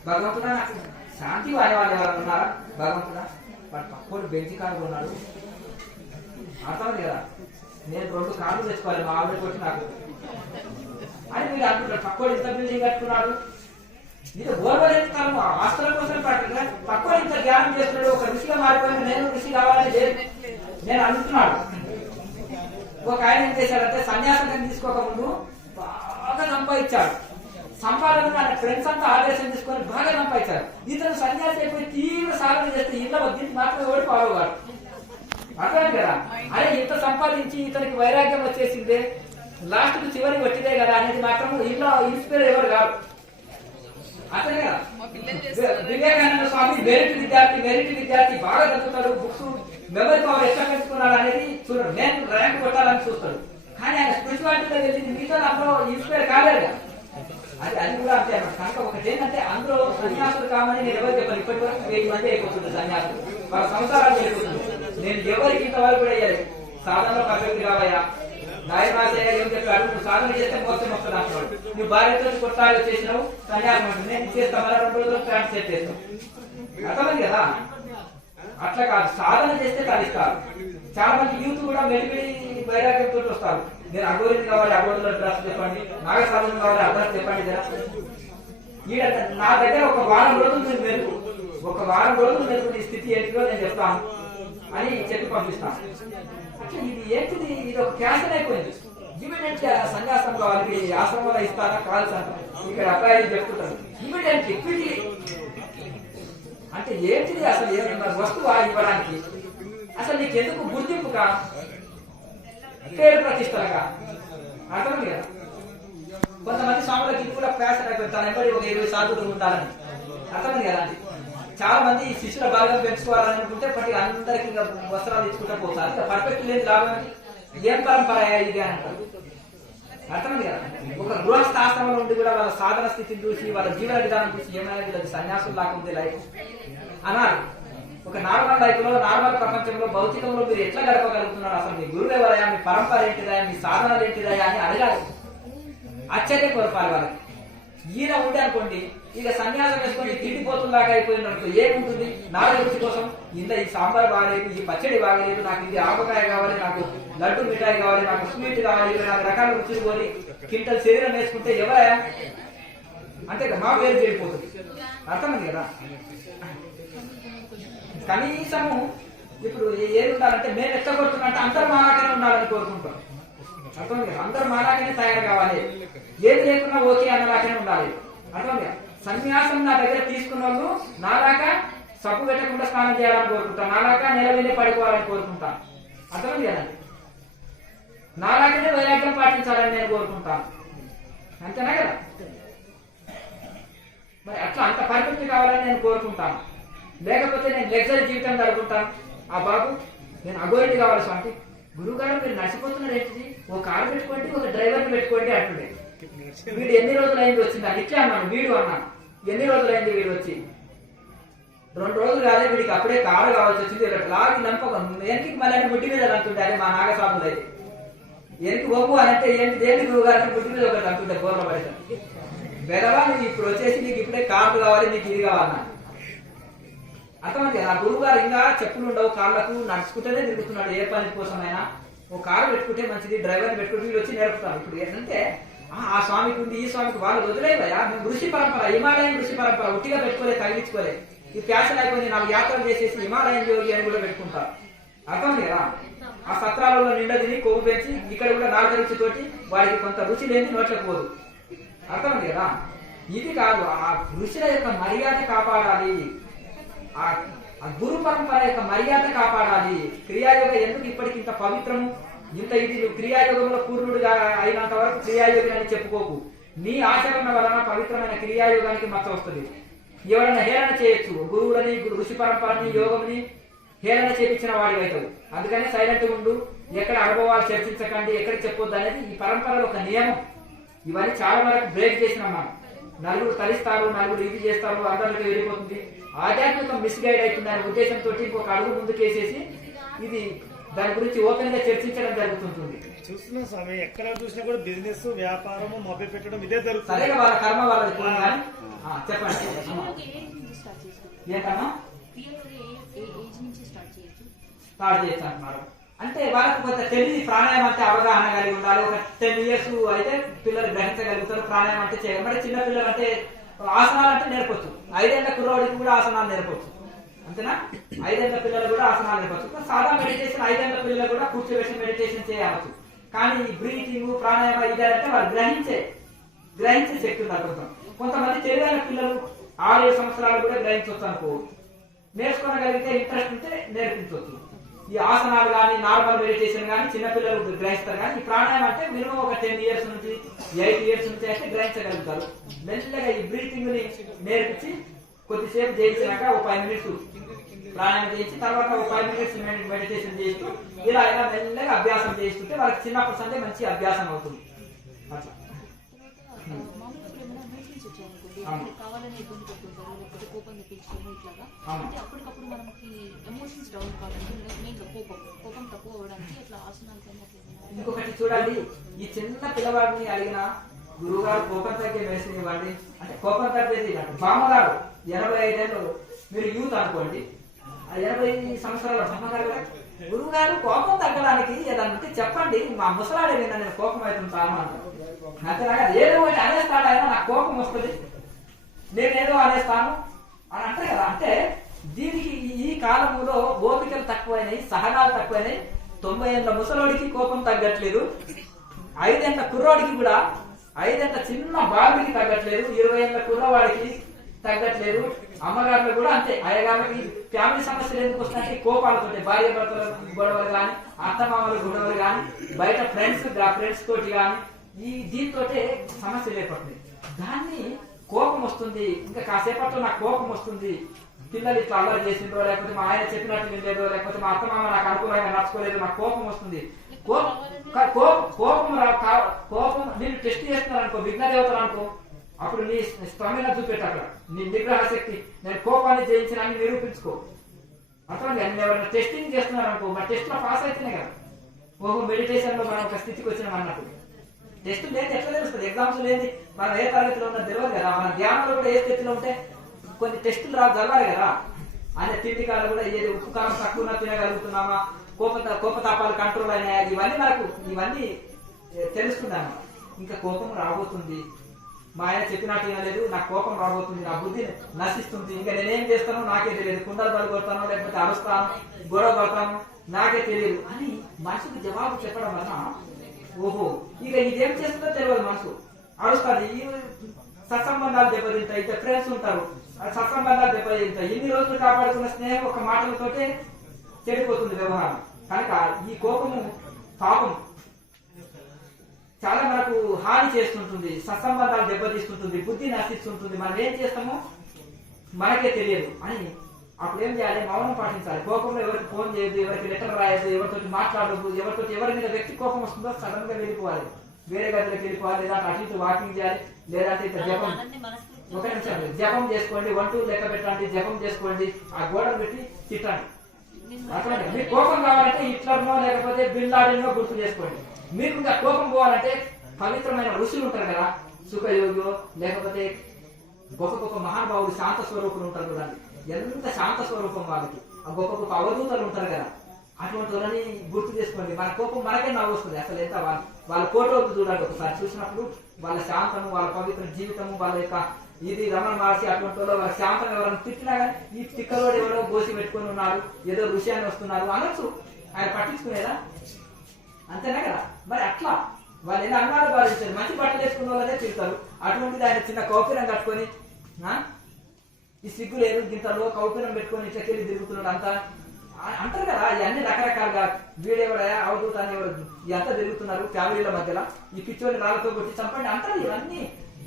భగవంతుడా నాకు శాంతి వాడే వాళ్ళు ఎవరు ఉన్నారా? భగవంతుడా వాడు పక్కోడు బెంచి కారు ఉన్నాడు, అర్థమైంది కదా. నేను 2 కార్లు తెచ్చుకోవాలి, మా ఆవిడ కొట్టి నాకు అని మీరు అనుకుంటారు. పక్కోడు ఇంత బిల్డింగ్ కట్టుకున్నాడు, ఇది ఓర్వలేస్తాను ఆస్తుల కోసం తక్కువ ఇంత ధ్యానం చేస్తున్నాడు. ఒక ఋషిగా మారిపోయిన నేను ఋషి కావాలని లేదు నేను అనుకున్నాడు. ఒక ఆయన ఏం చేశాడంటే సన్యాసం తీసుకోకముందు బాగా సంపాదించాడు. సంపాదన ఆయన ఫ్రెండ్స్ అంతా ఆదేశం తీసుకొని బాగా సంపాదించారు. ఇతను సన్యాసి అయిపోయి తీవ్ర సాధన చేస్తే ఇంట్లో దీనికి మాత్రమే ఓడిపోవాలి. అర్థం కదా. అదే ఇంత సంపాదించి ఇతనికి వైరాగ్యం వచ్చేసిందే, లాస్ట్ కు చివరికి వచ్చిందే కదా అనేది మాత్రం ఇంట్లో ఇన్స్పైర్ ఎవరు కాదు. అతనే కదా. వివేకానంద స్వామి మెరిట్ విద్యార్థి బాగా చదువుతాడు, బుక్స్ మెమరీ పవర్ ఎట్లా పెంచుకున్నాడు అనేది చూడడు. నేను ర్యాంక్ కొట్టాలని చూస్తాడు. కానీ ఆయన స్పిరిచువాలిటీలో వెళ్ళింది మీతో అందులో ఇన్స్పైర్ కాలేదు. అది కూడా అంతే అన్నమాట. కనుక ఒకటి ఏంటంటే అందులో సన్యాసులు కామని నేను ఎవరు చెప్పాను. ఇప్పటి వరకు 1000 మంది అయిపోతుంది సన్యాసులు, వాళ్ళ సంసారాలు అయిపోతుంది. నేను ఎవరికి ఇంతవరకు కూడా అయ్యాలి. సాధనలో పర్ఫెక్ట్ కావయ్యా. నాయమాసయ్య ఏం చెప్పాడు, నువ్వు సాధన చేస్తే మోసం వస్తుంది అంటున్నాడు. నువ్వు భార్యతో కొట్టాలు చేసినావు, సన్యాసం ఉంటుంది. నేను చేస్తా, మళ్ళీ 2 రోజులు ప్లాన్ సెట్ చేస్తావు. అర్థమైంది కదా. అట్లా కాదు, సాధన చేస్తే తరిస్తారు. చాలా మంది యూత్ కూడా మెడికల్ వైరాగ్యంతో వస్తారు. నేను అగోరిని కావాలి, అగోరిలో డ్రెస్ చెప్పండి, నాగసాధన కావాలి, అడ్రస్ చెప్పండి. ఈడ నా దగ్గర ఒక వారం రోజులు నేను మెరుగు, నీ స్థితి ఏంటిదో నేను చెప్తాను అని చెప్పి పంపిస్తాను. అట్లా ఇది ఏంటిది, ఇది ఒక క్యాన్సర్ అయిపోయింది. ఇమీడియట్ సన్యాసంలో వాళ్ళకి ఆశ్రమంలో ఇస్తారా కాల్స్ అంటారు. ఇక్కడ అబ్బాయి చెప్తుంటారు ఇమీడియట్ క్విక్లీ. అంటే ఏంటిది అసలు ఏమన్నా వస్తువా ఇవ్వడానికి? అసలు నీకు ఎందుకు గుర్తింపుగా, పేరు ప్రతిష్టలుగా? అర్థమైంది కదా. కొంతమంది స్వాములకి ఇది కూడా ఫ్యాషన్ అయిపోయింది, తన ఎంబడి ఒక 20 సాధువులు ఉండాలని. అర్థమైంది కదా. చాలా మంది శిష్యుల భాగం పెంచుకోవాలని అనుకుంటే పట్టి అందరికి వస్త్రాలు ఇచ్చుకుంటూ పోతారు. పర్ఫెక్ట్ లేని లాభం ఏం పరంపర ఇది అని అంటారు. అర్థమైంది కదా. ఒక గృహస్థ ఆశ్రమంలో ఉండి కూడా వాళ్ళ సాధన స్థితిని చూసి వాళ్ళ జీవన విధానం చూసి ఏమైనా వీళ్ళకి సన్యాసులు లాక్కుంది లైఫ్ అన్నారు. ఒక నార్మల్ లైఫ్ లో నార్మల్ ప్రపంచంలో భౌతికంలో మీరు ఎట్లా గడపగలుగుతున్నారు, అసలు మీ గురువు ఎవరయా, మీ పరంపర ఏంటిదా, మీ సాధనలు ఏంటిదా అని అడగాలి. ఆశ్చర్య కోరపాలి వాళ్ళకి. ఈయన ఉండే అనుకోండి ఇక సన్యాసం వేసుకొని తిండిపోతుందాకా అయిపోయింది అనుకో, ఏముంటుంది నాలుగు రుచి కోసం ఇంత ఈ సాంబార్ బాగలేదు, ఈ పచ్చడి బాగలేదు, నాకు ఇది ఆపకాయ కావాలి, నాకు లడ్డు మిఠాయి కావాలి, నాకు స్వీట్ కావాలి, 4 రకాల రుచులు కొని కింటల్ శరీరం వేసుకుంటే ఎవరయా అంటే మా పేరు చేరిపోతుంది. అర్థమైంది కదా. కనీసము ఇప్పుడు ఏది ఉండాలంటే మేము ఎత్తగొడుతున్నట్టు అందరూ మాలాగానే ఉండాలని కోరుకుంటాం. అర్థమైంది కదా. అందరూ మాలాగానే తయారు కావాలి, ఏది లేకున్నా ఓకే అన్నలాగానే ఉండాలి. అర్థమైంది. సన్యాసం నా దగ్గర తీసుకున్న వాళ్ళు నాలాగా సబ్బు పెట్టకుండా స్నానం చేయాలని కోరుకుంటాను, నాలాగా నెల మీద పడుకోవాలని కోరుకుంటాను. అర్థమైంది కదా. నాలాగానే వైరాగ్యం పాటించాలని నేను కోరుకుంటాను. అంతేనా కదా. మరి అట్లా అంత పరిపక్తి కావాలని నేను కోరుకుంటాను. లేకపోతే నేను లగ్జరీ జీవితం గడుపుకుంటాను. ఆ బాబు నేను అగోరిటీ కావాలి స్వామి, గురువు గారు మీరు నడిచిపోతున్నారు ఏంటిది, ఒక కారు పెట్టుకోండి, ఒక డ్రైవర్ని పెట్టుకోండి అంటుండే. వీడు ఎన్ని రోజులు అయింది వచ్చింది అని ఇట్లా అన్నాను. వీడు అన్నాను ఎన్ని రోజులు అయింది వీడు వచ్చి, 2 రోజులు కాదే, వీడికి అప్పుడే కారు కావాల్సి వచ్చింది. లాగి నంపకం ఎనికి మళ్ళీ ముట్టి మీద అంటుండే. అదే మా నాగసాములు అయితే ఎనికి ఒప్పు అని అంటే ఏంటి దేని గురువు గారికి ముట్టి మీద ఒకటి అంటుండే బోర్ల పడేట. బెదవా నువ్వు ఇప్పుడు వచ్చేసి నీకు ఇప్పుడే కార్లు కావాలి, నీకు ఇది కావాలన్నా. అర్థమైంది. ఆ గురువు గారు ఇంకా చెప్పులు ఉండవు కాళ్ళకు, నడుచుకుంటేనే తిరుగుతున్నాడు ఏ పని కోసమైనా. ఓ కారు పెట్టుకుంటే మంచిది, డ్రైవర్ని పెట్టుకుంటే వీళ్ళు వచ్చి నేర్పుతారు. ఇప్పుడు ఏంటంటే ఆ స్వామికి ఉంది, ఈ స్వామికి, వాళ్ళు వదిలేవయా. మేము ఋషి పరంపర, హిమాలయం ఋషి పరంపర ఉట్టిగా పెట్టుకోలే, తగిలించుకోలే. ఈ ఫ్యాషన్ అయిపోయింది, 4 యాత్రలు చేసేసి హిమాలయం యోగి అని కూడా పెట్టుకుంటారు. అర్థమైంది కదా. ఆ సత్రాలలో నిండా తిని కొవ్వు పెంచి ఇక్కడ కూడా 4 రుచితోటి వాడికి కొంత రుచి లేని నోట్లకు పోదు. అర్థమైంది కదా. ఇది కాదు, ఆ ఋషుల యొక్క మర్యాద కాపాడాలి, ఆ గురు పరంపర యొక్క మర్యాద కాపాడాలి. క్రియాయోగ ఎందుకు ఇప్పటికి ఇంత పవిత్రము, ఇంత ఇది క్రియాయోగంలో పూర్ణుడుగా అయినంత వరకు క్రియాయోగి అని చెప్పుకోకు. నీ ఆచరణ వలన పవిత్రమైన క్రియాయోగానికి మచ్చ వస్తుంది. ఎవరైనా హేళన చేయొచ్చు, గురువులని ఋషి పరంపరని యోగంని హేళన చేపించిన వాడి అవుతావు. అందుకని సైలెంట్ ఉండు, ఎక్కడ అనుభవాలు చర్చించకండి, ఎక్కడ చెప్పొద్దు అనేది ఈ పరంపరలో ఒక నియమం. ఇవన్నీ చాలా వరకు బ్రేక్ చేసినాం మనం. నలుగురు తలిస్తారు, నలుగురు ఇది చేస్తారు, అందరికి వెళ్ళిపోతుంది, ఆధ్యాత్మికం మిస్గైడ్ అవుతుంది అనే ఉద్దేశంతో ఇంకొక అడుగు ముందుకేసేసి ఇది దాని గురించి ఓపెన్ గా చర్చించడం జరుగుతుంటుంది. చూస్తున్నాం స్వామి, ఎక్కడ చూసినా కూడా బిజినెస్, వ్యాపారము, మొబైల్ పెట్టడం ఇదే జరుగుతుంది. సరే వాళ్ళ కర్మ వాళ్ళది. చెప్పండి ఏంటన్నా స్టార్ట్ చేయొచ్చు అంటున్నారు. అంటే వాళ్ళకి కొంత తెలియదు ప్రాణాయామం అంటే అవగాహన కలిగి ఉండాలి. ఒక 10 years అయితే పిల్లలు గ్రహించగలుగుతారు ప్రాణాయామం అంటే చేయాలి. మరి చిన్న పిల్లలు అంటే ఆసనాలు అంటే నేర్పొచ్చు, 5 ఏళ్ల కుర్రవాడికి కూడా ఆసనాలు నేర్పొచ్చు. అంతేనా. 5 ఏళ్ల పిల్లలు కూడా ఆసనాలు నేర్పొచ్చు. సాదా మెడిటేషన్ 5 ఏళ్ల పిల్లలు కూడా కూర్చోబెట్టి మెడిటేషన్ చేయవచ్చు. కానీ బ్రీతింగ్ ప్రాణాయామ ఇదంటే వాళ్ళు గ్రహించే శక్తి ఉంది. కొంతమంది తెలివైన పిల్లలు 6-7 సంవత్సరాలు కూడా గ్రహించవచ్చు అనుకో. నేర్చుకోగలిగితే ఇంట్రెస్ట్ ఉంటే నేర్పించవచ్చు. ఈ ఆసనాలు కానీ నార్మల్ మెడిటేషన్ కానీ చిన్నపిల్లలు గ్రహిస్తారు. కానీ ఈ ప్రాణాయామం అంటే మినిమం ఒక 10 years నుంచి 8 years నుంచి అయితే గ్రహించగలుగుతారు. మెల్లగా ఈ బ్రీతింగ్ ని నేర్పించి కొద్దిసేపు చేయించినాక ఒక 5 minutes ప్రాణాయామం చేయించి తర్వాత ఒక 5 minutes మెడిటేషన్ చేస్తూ ఇలా మెల్లగా అభ్యాసం చేస్తుంటే వాళ్ళకి చిన్నప్పటి సందే మంచి అభ్యాసం అవుతుంది. అట్లా కావాలని ఇబ్బంది పెట్టుకుంటారు, లేకపోతే కోపం తెప్పించుకోవడం ఇట్లాగా. అంటే అప్పటికప్పుడు మనకి ఎమోషన్స్ డౌన్ కావాలంటే మెయిన్ కోపం తక్కువ అవ్వడానికి అట్లా ఆసనాలు. ఇంకొకటి చూడండి, ఈ చిన్న పిల్లవాడిని అడిగిన గురువు గారు కోపం తగ్గే మెడిసిన్ ఇవ్వండి అంటే కోపం తగ్గేది బామ్మగారు 85 ఏళ్ళు, మీరు యూత్ అనుకోండి, 80 సంవత్సరాల బామ్మగారు గురువు గారు కోపం తగ్గడానికి ఏదంటే చెప్పండి, మా ముసలాడే విన్నా నేను కోపం అవుతుంటాను అంటారు. అంతేలాగా ఏదో ఒకటి అనేస్తాడు ఆయన, నాకు కోపం వస్తుంది, నేనేదో అనేస్తాను అని అంటారు కదా. అంటే దీనికి ఈ కాలంలో ఓపికలు తక్కువైనాయి, సహనాలు తక్కువైనాయి. 90 ఏళ్ళ ముసలోడికి కోపం తగ్గట్లేదు, 5 ఏళ్ళ కుర్రోడికి కూడా, 5 ఏళ్ళ చిన్న బాబుకి తగ్గట్లేదు, 20 ఏళ్ళ కుర్రవాడికి తగ్గట్లేదు. అమ్మగారులు కూడా అంతే. అయ్యగారికి ఫ్యామిలీ సమస్యలు ఎందుకు వస్తాయంటే కోపాలతో, భార్య భర్తల గొడవలు కానీ, అత్తమామల గొడవలు కానీ, బయట ఫ్రెండ్స్ తోటి కానీ ఈ దీంతో సమస్యలు ఏర్పడుతుంది. దాన్ని కోపం వస్తుంది, ఇంకా కాసేపట్లో నాకు కోపం వస్తుంది, పిల్లలు ఇట్లా అల్లరి చేసిండ్రో, లేకపోతే మా ఆయన చెప్పినట్టు వినలేదో, లేకపోతే మా అత్తమామ నాకు అనుకూలంగా నడుచుకోలేదు, నాకు కోపం వస్తుంది. కోపం నేను టెస్ట్ చేస్తున్నాను అనుకో, విఘ్న దేవతలు అనుకో, అప్పుడు నీ స్టమినా చూపెట్టు, అక్కడ నీ నిగ్రహ శక్తి, నేను కోపాన్ని జయించడానికి నిరూపించుకో. అర్థం నేను ఎవరైనా టెస్టింగ్ చేస్తున్నాను అనుకో, మా టెస్ట్ లో పాస్ అయితేనే కదా ఓహో మెడిటేషన్ లో మనం ఒక స్థితికి వచ్చినాం అన్నట్టు. టెస్ట్ లేదు ఎట్లా తెలుస్తుంది? ఎగ్జామ్స్ లేని మనం ఏ తరగతిలో ఉన్నది తెలియదు కదా. మన ధ్యానంలో కూడా ఏ స్థితిలో ఉంటే కొన్ని టెస్టులు జరగాలి కదా. అనే తిండి కాలం కూడా ఏది ఉప్పు కాలం తక్కువ తినగలుగుతున్నామా, కోపతాపాలు కంట్రోల్ అయినాయా, ఇవన్నీ తెలుసుకున్నాను. ఇంకా కోపం రాబోతుంది, మా ఆయన చెప్పినట్టు వినలేదు, నాకు కోపం రాబోతుంది, నా బుద్ధి నశిస్తుంది, ఇంకా నేనేం చేస్తానో నాకే తెలియదు, కుండలు పలుకొడతాను, లేకపోతే అరుస్తాను, గొడవ పడతాను, నాకే తెలియదు అని మనసుకు జవాబు చెప్పడం వలన ఓహో ఇక ఇదేం చేస్తుందో తెలియదు. మనసు అరుస్తుంది, ఈ సత్సంబంధాలు దెబ్బతింటాయి, ఇక ఫ్రెండ్స్ ఉంటారు, సత్సంబంధాలు దెబ్బతింటాయి. ఇన్ని రోజులు కాపాడుకున్న స్నేహం ఒక మాటలతోటే చెడిపోతుంది వ్యవహారం. కనుక ఈ కోపము పాపం చాలా మనకు హాని చేస్తుంటుంది, సత్సంబంధాలు దెబ్బతీస్తుంటుంది, బుద్ధి నశిస్తుంటుంది. మనం ఏం చేస్తామో మనకే తెలియదు అని అప్పుడు ఏం చేయాలి? మౌనం పాటించాలి. కోపంలో ఎవరికి ఫోన్ చేయదు, ఎవరికి లెటర్ రాయదు, ఎవరితో మాట్లాడదు, ఎవరి మీద వ్యక్తి కోపం వస్తుందో సడన్ గా వెళ్ళిపోవాలి, వేరే గదిలోకి వెళ్ళిపోవాలి, లేదా అటు ఇటు వాకింగ్ చేయాలి, లేదంటే ఇట్లా జపం, ఒక నిమిషం జపం చేసుకోండి, 1 2 లెక్క పెట్టండి, జపం చేసుకోండి, ఆ గోడలు పెట్టి తిట్టండి. అట్లా మీకు కోపం కావాలంటే హిట్లర్నో లేకపోతే బిన్ లాడెన్నో గుర్తు చేసుకోండి. మీకు ఇంకా కోపం పోవాలంటే పవిత్రమైన ఋషులు ఉంటారు కదా, సుఖయోగో లేకపోతే గొప్ప గొప్ప మహానుభావులు శాంత స్వరూపులు ఉంటారు చూడండి, ఎంత శాంత స్వరూపం వాళ్ళకి. ఆ గొప్ప గొప్ప అవధూతలు ఉంటారు కదా, అటువంటి వాళ్ళని గుర్తు చేసుకోండి. మన కోపం మనకే నవ్వు వస్తుంది. అసలు ఎంత వాళ్ళ ఫోటోలు చూడండి ఒకసారి, చూసినప్పుడు వాళ్ళ శాంతము, వాళ్ళ పవిత్ర జీవితము, వాళ్ళ యొక్క ఇది రమణ మహర్షి అటువంటి వాళ్ళ శాంతం ఎవరైనా తిట్టినా కానీ ఈ తిక్కలోడు ఎవరో గోసి పెట్టుకుని ఉన్నారు, ఏదో విషయాన్ని వస్తున్నారు అనొచ్చు, ఆయన పట్టించుకునేదా? అంతేనా కదా. మరి అట్లా వాళ్ళు ఎన్ని అనుమానాలు భావించారు, మంచి బట్టలు వేసుకున్న వాళ్ళనే తిడతారు. అటువంటిది ఆయన చిన్న కౌపీనం కట్టుకొని ఈ సిగ్గు లేదు గింతలో కౌపీనం పెట్టుకొని ఇట్లకెళ్ళి తిరుగుతున్నాడు అంతా అంటారు కదా. ఇవన్నీ రకరకాలుగా వీడెవడయా అవధూత అని ఎవరు ఇదంతా తిరుగుతున్నారు ఫ్యామిలీల మధ్యలో, ఈ పిచ్చోని రాళ్ళతో కొట్టి చంపండి అంటారు. ఇవన్నీ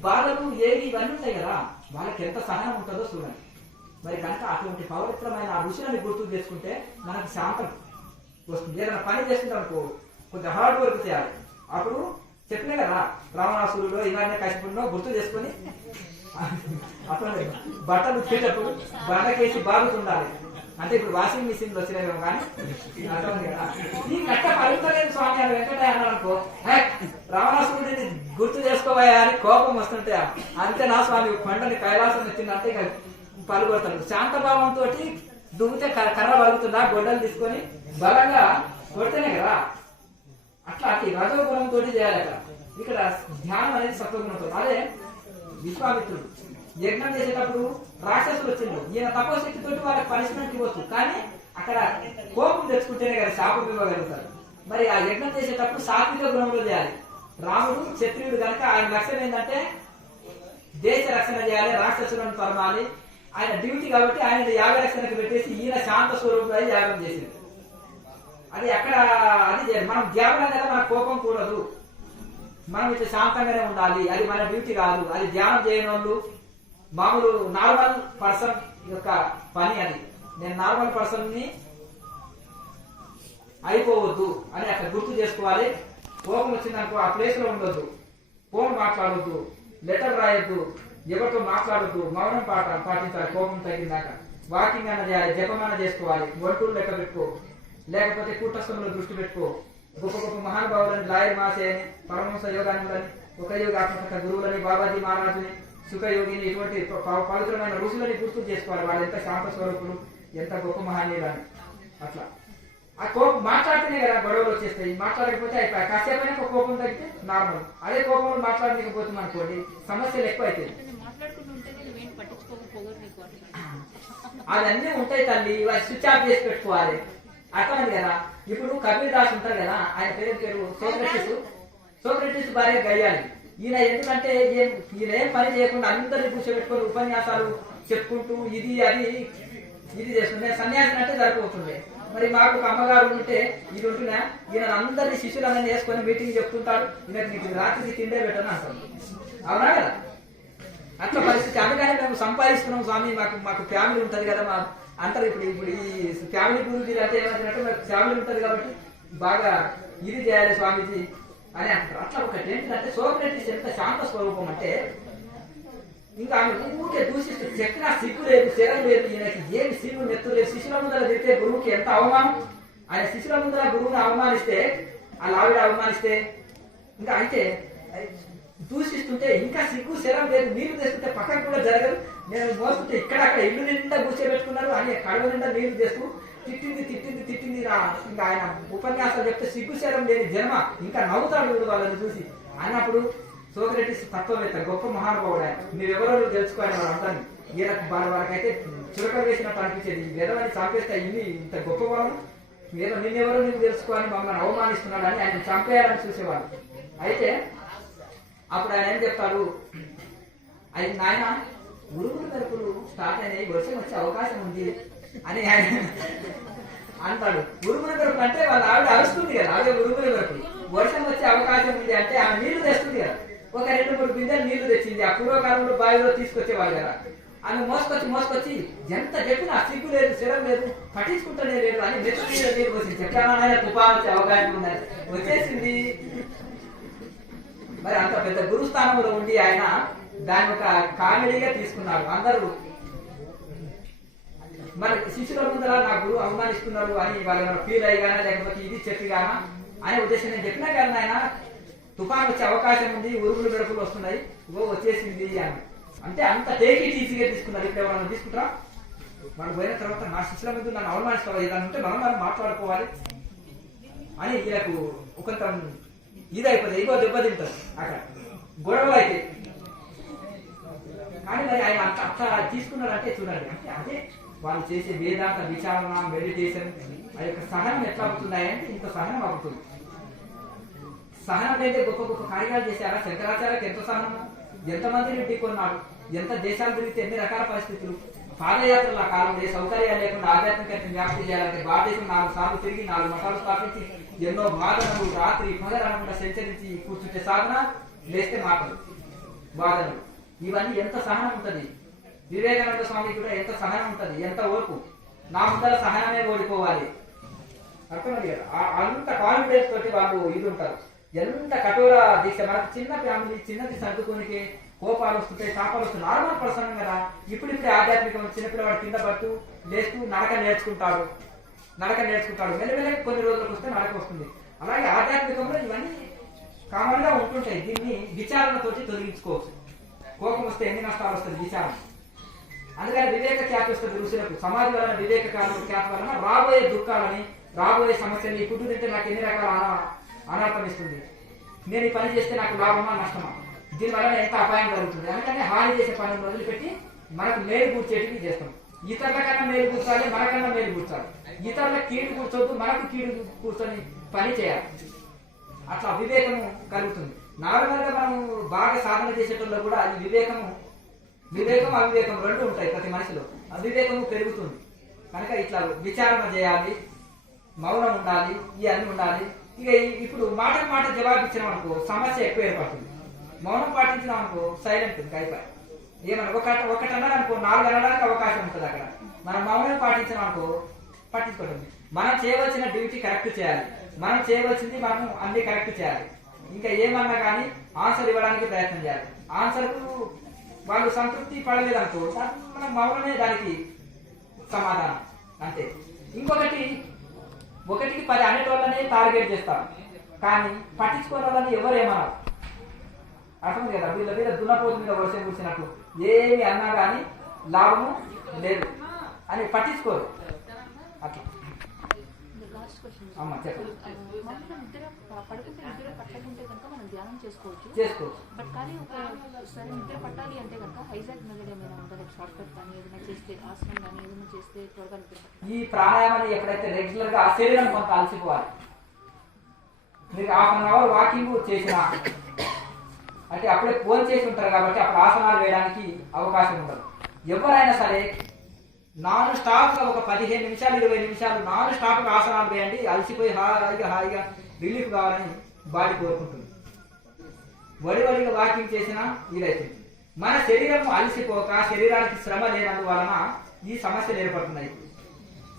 బాధలు ఏవి ఇవన్నీ ఉంటాయి కదా, వాళ్ళకి ఎంత సహనం ఉంటుందో చూడండి. మరి కనుక అటువంటి పవిత్రమైన ఆ ఋషులని గుర్తు చేసుకుంటే మనకు శాంతం వస్తుంది. ఏదైనా పని చేస్తుంటాం అనుకో, కొంచెం హార్డ్ వర్క్ చేయాలి. అప్పుడు చెప్పినా కదా, రావణాసురుడు ఇవన్నీ కష్టపడినో గుర్తు చేసుకుని అట్లా బట్టలు ఉతికేటప్పుడు బండకేసి బాగుతుండాలి. అంటే ఇప్పుడు వాషింగ్ మిషన్ వచ్చినాయేమో కానీ అర్థం కదా. ఈ కట్ట పలుకుతలేదు స్వామి అని వెంకటయ్య అన్నాడు అనుకో, రావణాసురుడిని గుర్తు చేసుకోవా అని కోపం వస్తుంటే అంతే నా స్వామి కొండని కైలాసం వచ్చిందంటే ఇక పలుకొడతాడు. శాంతభావంతో దువ్వితే కర్ర పలుకుతుందా, గొడ్డలు తీసుకొని బలంగా కొడితేనే కదా. అట్లా రజోగుణంతో చేయాలి అక్కడ. ఇక్కడ ధ్యానం అనేది సత్వగుణంతో. అదే విశ్వామిత్రుడు యజ్ఞం చేసేటప్పుడు రాక్షసులు వచ్చిండు, ఈయన తపోశక్తితో వాళ్ళకి పనిష్మెంట్ ఇవ్వచ్చు, కానీ అక్కడ కోపం తెచ్చుకుంటేనే కదా శాపం ఇవ్వగలుగుతారు. మరి ఆ యజ్ఞం చేసేటప్పుడు సాత్విక గుణంలో చేయాలి. రాముడు క్షత్రియుడు కనుక ఆయన లక్ష్యం ఏంటంటే దేశ రక్షణ చేయాలి, రాక్షసులను తరమాలి, ఆయన డ్యూటీ కాబట్టి ఆయన యాగ రక్షణకు పెట్టేసి ఈయన శాంత స్వరూపుడు యాగం చేసింది. అది అక్కడ అది మనం ధ్యానం కదా, మన కోపం కూడదు, మనం ఇట్లా శాంతంగానే ఉండాలి, అది మన డ్యూటీ కాదు. అది ధ్యానం చేయని వాళ్ళు మామూలు నార్మల్ పర్సన్ యొక్క పని. అది నేను నార్మల్ పర్సన్ ని అయిపోవద్దు అని అక్కడ గుర్తు చేసుకోవాలి. కోపం వచ్చిందనుకో ఆ ప్లేస్ లో ఉండొద్దు, ఫోన్ మాట్లాడొద్దు, లెటర్ రాయొద్దు, ఎవరితో మాట్లాడొద్దు, మౌనం పాటించాలి. కోపం తగ్గిందాక వాకింగ్ అన్న చేయాలి, జపమన్న చేసుకోవాలి, వంటూరు లెక్క పెట్టుకో, లేకపోతే కూటస్థంలో దృష్టి పెట్టుకో. గొప్ప గొప్ప మహానుభావులని లాయర్ మాసేని, పరమహంస యోగానందని, ఒక యోగాత్మక గురువులని, బాబాజీ మహారాజుని, సుఖయోగిని, ఇటువంటి పవిత్రమైన ఋషులని గుర్తు చేసుకోవాలి. వాళ్ళు ఎంత శాంత స్వరూపులు, ఎంత గొప్ప మహానీయులని. అట్లా ఆ కోపం మాట్లాడితేనే కదా గొడవలు వచ్చేస్తాయి. మాట్లాడకపోతే అయిపోయి కాసేపైనా ఒక కోపం తగ్గితే నార్మల్. అదే కోపంలో మాట్లాడలేకపోతుంది అనుకోండి సమస్యలు ఎక్కువ అవుతాయి. అవన్నీ ఉంటాయి తల్లి, స్విచ్ ఆఫ్ చేసి పెట్టుకోవాలి. అర్థమైంది కదా. ఇప్పుడు కబీర్ దాస్ ఉంటారు కదా, ఆయన పేరు సోక్రటీస్ భార్య గయ్యాలి. ఈయన ఎందుకంటే ఈయన ఏం పని చేయకుండా అందరినీ కూర్చోబెట్టుకొని ఉపన్యాసాలు చెప్పుకుంటూ ఇది అది ఇది చేస్తుండే. సన్యాసిని అంటే సరిపోతుండే. మరి మాకు ఒక అమ్మగారు ఉంటే ఇది ఉంటున్నా, ఈయన అందరినీ శిష్యులందరినీ వేసుకొని మీటింగ్ చెప్తుంటాడు, ఈయనకి నీకు రాత్రికి తిండే పెట్టని అంటాడు. అవునా కదా. అట్లా పరిస్థితి. అందుకని మేము సంపాదిస్తున్నాం స్వామి, మాకు ఫ్యామిలీ ఉంటది కదా మా అంటారు. ఇప్పుడు ఈ ఫ్యామిలీ గురించి అంటే ఏమంటే మాకు ఫ్యామిలీ ఉంటది కాబట్టి బాగా ఇది చేయాలి స్వామీజీ అని అంటారు. అట్లా ఒకటి ఏంటంటే సోక్రటీస్ ఎంత శాంత స్వరూపం అంటే ఇంకా ఆమె ఊరికే దూషిస్తూ చెక్కిన సిగ్గు లేదు, శరం లేదు, ఈయనకి ఏమి సిగ్గు నెత్తు లేదు. శిష్యుల ముందర తిరిగితే గురువుకి ఎంత అవమానం. ఆయన శిష్యుల ముందర గురువుని అవమానిస్తే, ఆ ఆవిడ అవమానిస్తే ఇంకా అయితే దూషిస్తుంటే ఇంకా సిగ్గు శరం లేదు. నీళ్లు తెస్తుంటే పక్కకు కూడా జరగదు. నేను మోస్తుంటే ఇక్కడ అక్కడ ఇల్లు నిండా కూర్చోబెట్టుకున్నారు అని కడవ నిండా నీళ్లు తెస్తూ తిట్టింది ఇంకా ఆయన ఉపన్యాసాలు చెప్తే సిగ్గు శరం లేని జన్మ ఇంకా నవ్వుతాడు వాళ్ళని చూసి అన్నప్పుడు సోక్రటీస్ తత్వవేత్త గొప్ప మహానుభావుడు ఆయన. మీరెవరో తెలుసుకోవాలి వాళ్ళు అంటాను. వాళ్ళకైతే చురకలు వేసినట్టు అనిపించేది. ఈ వేదవాన్ని చంపేస్తే ఇన్ని ఇంత గొప్ప వాళ్ళు నిన్నెవరో నీకు తెలుసుకోవాలని మమ్మల్ని అవమానిస్తున్నాడు అని ఆయన చంపేయాలని చూసేవాడు. అయితే అప్పుడు ఆయన ఏం చెప్తాడు, అది నాయన ఉరుములు మెరుపులు స్టార్ట్ అయినాయి, వర్షం వచ్చే అవకాశం ఉంది అని ఆయన అంటాడు. ఉరుములు మెరుపులు అంటే వాళ్ళ ఆవిడ అరుస్తుంది కదా, అదే ఉరుములు మెరుపులు. వర్షం వచ్చే అవకాశం ఉంది అంటే ఆమె నీళ్లు తెస్తుంది కదా, ఒక 2-3 బిందెలు నీళ్లు తెచ్చింది. ఆ పూర్వకాలంలో బావిలో తీసుకొచ్చేవాళ్ళు కదా. ఆమె మోసుకొచ్చి ఎంత చెప్పినా సిగ్గు లేదు, శరం లేదు, పట్టించుకుంటూనే లేదు అని నెత్తి మీద నీరు పోసింది. చెప్పానైనా తుఫాను వచ్చే అవకాశం ఉందని వచ్చేసింది. మరి అంత పెద్ద గురుస్థానంలో ఉండి ఆయన దాన్ని ఒక కామెడీగా తీసుకున్నారు అందరూ. మరి శిష్యుల ముందర నా గురువు అవమానిస్తున్నారు అని వాళ్ళు ఫీల్ అయ్యానా లేకపోతే ఇది చెప్పిగానా అనే ఉద్దేశం నేను చెప్పినా కానీ ఆయన తుఫాను వచ్చే అవకాశం ఉంది, ఉరుములు గడుపులు వస్తున్నాయి, వచ్చేసింది అని అంటే అంత టేక్ ఇట్ ఈజీగా తీసుకున్నారు. ఇప్పుడు ఎవరైనా తీసుకుంటారా? మనం పోయిన తర్వాత నా శిష్యుల మీద నన్ను అవమానిస్తావా ఏదైనా ఉంటే మనం మాట్లాడుకోవాలి అని వీళ్ళకు కొంత ఇది అయిపోతుంది, ఇంకో దెబ్బతింటారు అక్కడ గొడవలు అయితే. కానీ మరి ఆయన అట్లా తీసుకున్నారంటే చూడండి, అంటే అదే వాళ్ళు చేసే వేదాంత విచారణ, మెడిటేషన్, ఆ యొక్క సహనం ఎట్లా అవుతున్నాయంటే ఇంత సహనం అవుతుంది. సహనం అయితే గొప్ప గొప్ప కార్యాలు చేశారా? శంకరాచార్యకి ఎంత సహనం, ఎంతమందిని ఢీకొన్నాడు, ఎంత దేశాలు తిరిగితే ఎన్ని రకాల పరిస్థితులు. పాదయాత్రలు ఆ కాలంలో సౌకర్యాలు లేకుండా ఆధ్యాత్మికతను వ్యాప్తి చేయాలంటే భారతదేశం 4 సార్లు తిరిగి 4 మఠాలు స్థాపించి ఎన్నో వాదనలు రాత్రి పగలనకుండా సంచరించి కూర్చుంటే సాధన, లేస్తే మాటలు వాదనలు, ఇవన్నీ ఎంత సహనం ఉంటది. వివేకానంద స్వామి కూడా ఎంత సహనం ఉంటది, ఎంత ఓర్పు. నా ముందర సహనమే ఓడిపోవాలి అర్థమైంది కదా. అంత కాన్ఫిడెన్స్ తోటి వాళ్ళు ఇది ఉంటారు. ఎంత కఠోర దీక్ష. మనకు చిన్న ఫ్యామిలీ, చిన్నది సర్దుకోనికి కోపాలు వస్తుంటాయి, తాపాలు వస్తాయి, నార్మల్ పర్సన్ కదా. ఇప్పుడిప్పుడే ఆధ్యాత్మికం చిన్నపిల్లవాడు కింద పడుతూ లేస్తూ నడక నేర్చుకుంటాడు. మెల్లమెల్ల కొన్ని రోజులకు వస్తే నడక వస్తుంది. అలాగే ఆధ్యాత్మికంలో ఇవన్నీ కామన్ గా ఉంటుంటాయి. దీన్ని విచారణతోటి తొలగించుకోవచ్చు. కోపం వస్తే ఎన్ని నష్టాలు వస్తుంది విచారణ. అందుకని వివేక ఖ్యాతి వస్తుంది ఋషులకు. సమాధి వలన వివేక ఖ్యాతి వలన రాబోయే దుఃఖాలని, రాబోయే సమస్యలు, ఈ ఫుడ్ తింటే నాకు ఎన్ని రకాల అనర్థం ఇస్తుంది, నేను ఈ పని చేస్తే నాకు లాభమా నష్టమా, దీనివల్ల ఎంత అపాయం జరుగుతుంది. అందుకని హాని చేసే పనులు వదిలిపెట్టి మనకు మేలు కూర్చేటివి చేస్తాం. ఇతరుల కన్నా మేలు కూర్చోాలి, మనకన్నా మేలు కూర్చోాలి. ఇతరుల కీడు కూర్చోద్దు, మనకు కీడు కూర్చొని పని చేయాలి. అట్లా వివేకము కలుగుతుంది. నార్మల్ గా మనం బాగా సాధన చేసేటప్పుడు కూడా అది వివేకం అవివేకం రెండు ఉంటాయి ప్రతి మనిషిలో. అవివేకము పెరుగుతుంది. కనుక ఇట్లా విచారణ చేయాలి, మౌనం ఉండాలి, ఇవన్నీ ఉండాలి. ఇక ఇప్పుడు మాటకు మాట జవాబు ఇచ్చినాం అనుకో సమస్య ఎక్కువ ఏర్పడుతుంది. మౌనం పాటించినాం అనుకో సైలెంట్ ఇంకా అయిపోయి. ఏమన్నా ఒకటి అన్నారు అనుకో 4 అనడానికి అవకాశం ఉంటుంది అక్కడ. మనం మౌనం పాటించినాం అనుకో పట్టించుకోవడం. మనం చేయవలసిన డ్యూటీ కరెక్ట్ చేయాలి, మనం చేయవలసింది మనం అన్ని కరెక్ట్ చేయాలి. ఇంకా ఏమన్నా కానీ ఆన్సర్ ఇవ్వడానికి ప్రయత్నం చేయాలి. ఆన్సర్కు వాళ్ళు సంతృప్తి పడలేదనుకో మనం మౌనమే దానికి సమాధానం అంతే. ఇంకొకటి 1కి 10 అనేటోళ్ళనే టార్గెట్ చేస్తారు, కానీ పట్టించుకోని వాళ్ళని ఎవరేమన్నారు అర్థం కదా. వీళ్ళ మీద దున్నపోతు మీద వర్షం కూర్చున్నట్టు ఏమి అన్నా కానీ లాభము లేదు అని పట్టించుకోరు. అట్లా అమ్మ చెప్పండి. పడుకుంటే నిద్ర పట్టకుంటే కనుక మనం ధ్యానం చేసుకోవచ్చు. బట్ కానీ ఒకసారి నిద్ర పట్టాలి అంటే కనుక హైజాక్ మెథడ్ ఏమైనా ఉందా? షార్ట్ కట్ కానీ ఏదైనా చేస్తే, ఆసనం కానీ ఏదైనా చేస్తే త్వరగా నిద్ర పట్టాలి. ఈ ప్రాణాయామాన్ని ఎప్పుడైతే రెగ్యులర్ గా శరీరం కొంత అలసిపోవాలి. మీరు 1/2 అవర్ వాకింగ్ చేసినా అంటే అప్పుడే ఫోన్ చేసి ఉంటారు కాబట్టి అప్పుడు ఆసనాలు వేయడానికి అవకాశం ఉండదు. ఎవరైనా సరే నాన్ స్టాప్ గా ఒక 15 నిమిషాలు 20 నిమిషాలు నాన్ స్టాప్ గా ఆసనాలు వేయండి. అలసిపోయి హాయిగా రిలీఫ్ కావాలని బాడీ కోరుకుంటుంది. వడిగా వాకింగ్ చేసినా ఇదైతుంది. మన శరీరం అలసిపోక శరీరానికి శ్రమ లేనందువలన ఈ సమస్యలు ఏర్పడుతున్నాయి.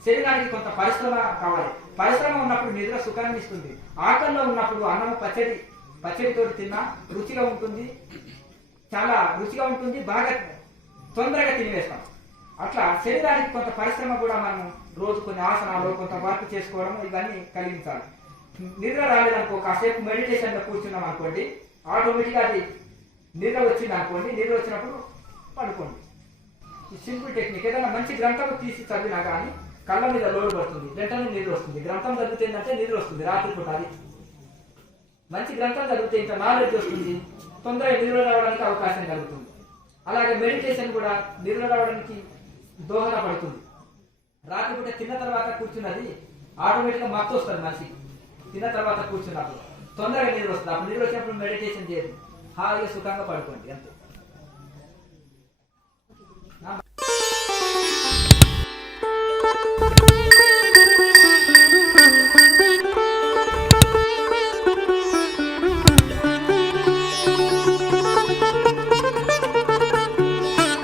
శరీరానికి కొంత పరిశ్రమ కావాలి. పరిశ్రమ ఉన్నప్పుడు నిద్ర సుఖాన్ని ఇస్తుంది. ఆకలిలో ఉన్నప్పుడు అన్నం పచ్చడితో తిన్నా రుచిగా ఉంటుంది, చాలా రుచిగా ఉంటుంది, బాగా తొందరగా తినివేస్తాం. అట్లా శరీరానికి కొంత పరిశ్రమ కూడా మనం రోజు కొన్ని ఆసనాలు కొంత వర్క్ చేసుకోవడం ఇవన్నీ కలిగించాలి. నిద్ర రాలేదనుకో కాసేపు మెడిటేషన్ లో కూర్చున్నాం అనుకోండి, ఆటోమేటిక్ గా అది నిద్ర వచ్చింది అనుకోండి, నిద్ర వచ్చినప్పుడు పడుకోండి. ఈ సింపుల్ టెక్నిక్. ఏదైనా మంచి గ్రంథం తీసి చదివినా కానీ కళ్ళ మీద లోడ్ పడుతుంది, వెంటనే నిద్ర వస్తుంది. గ్రంథం చదివితేందంటే నిద్ర వస్తుంది రాత్రిపూట. అది మంచి గ్రంథం చదివితే ఇంకా నాలెడ్జ్ వస్తుంది, తొందరగా నిద్ర రావడానికి అవకాశం కలుగుతుంది. అలాగే మెడిటేషన్ కూడా నిద్ర రావడానికి దోహదపడుతుంది. రాత్రిపూట తిన్న తర్వాత కూర్చున్నది ఆటోమేటిక్ గా మత్తు వస్తుంది మనిషికి. తిన్న తర్వాత కూర్చున్నప్పుడు తొందరగా నిద్ర వస్తుంది. అప్పుడు నిద్ర వచ్చినప్పుడు మెడిటేషన్ చేయదు, హాయిగా సుఖంగా పడుకోండి అంతే.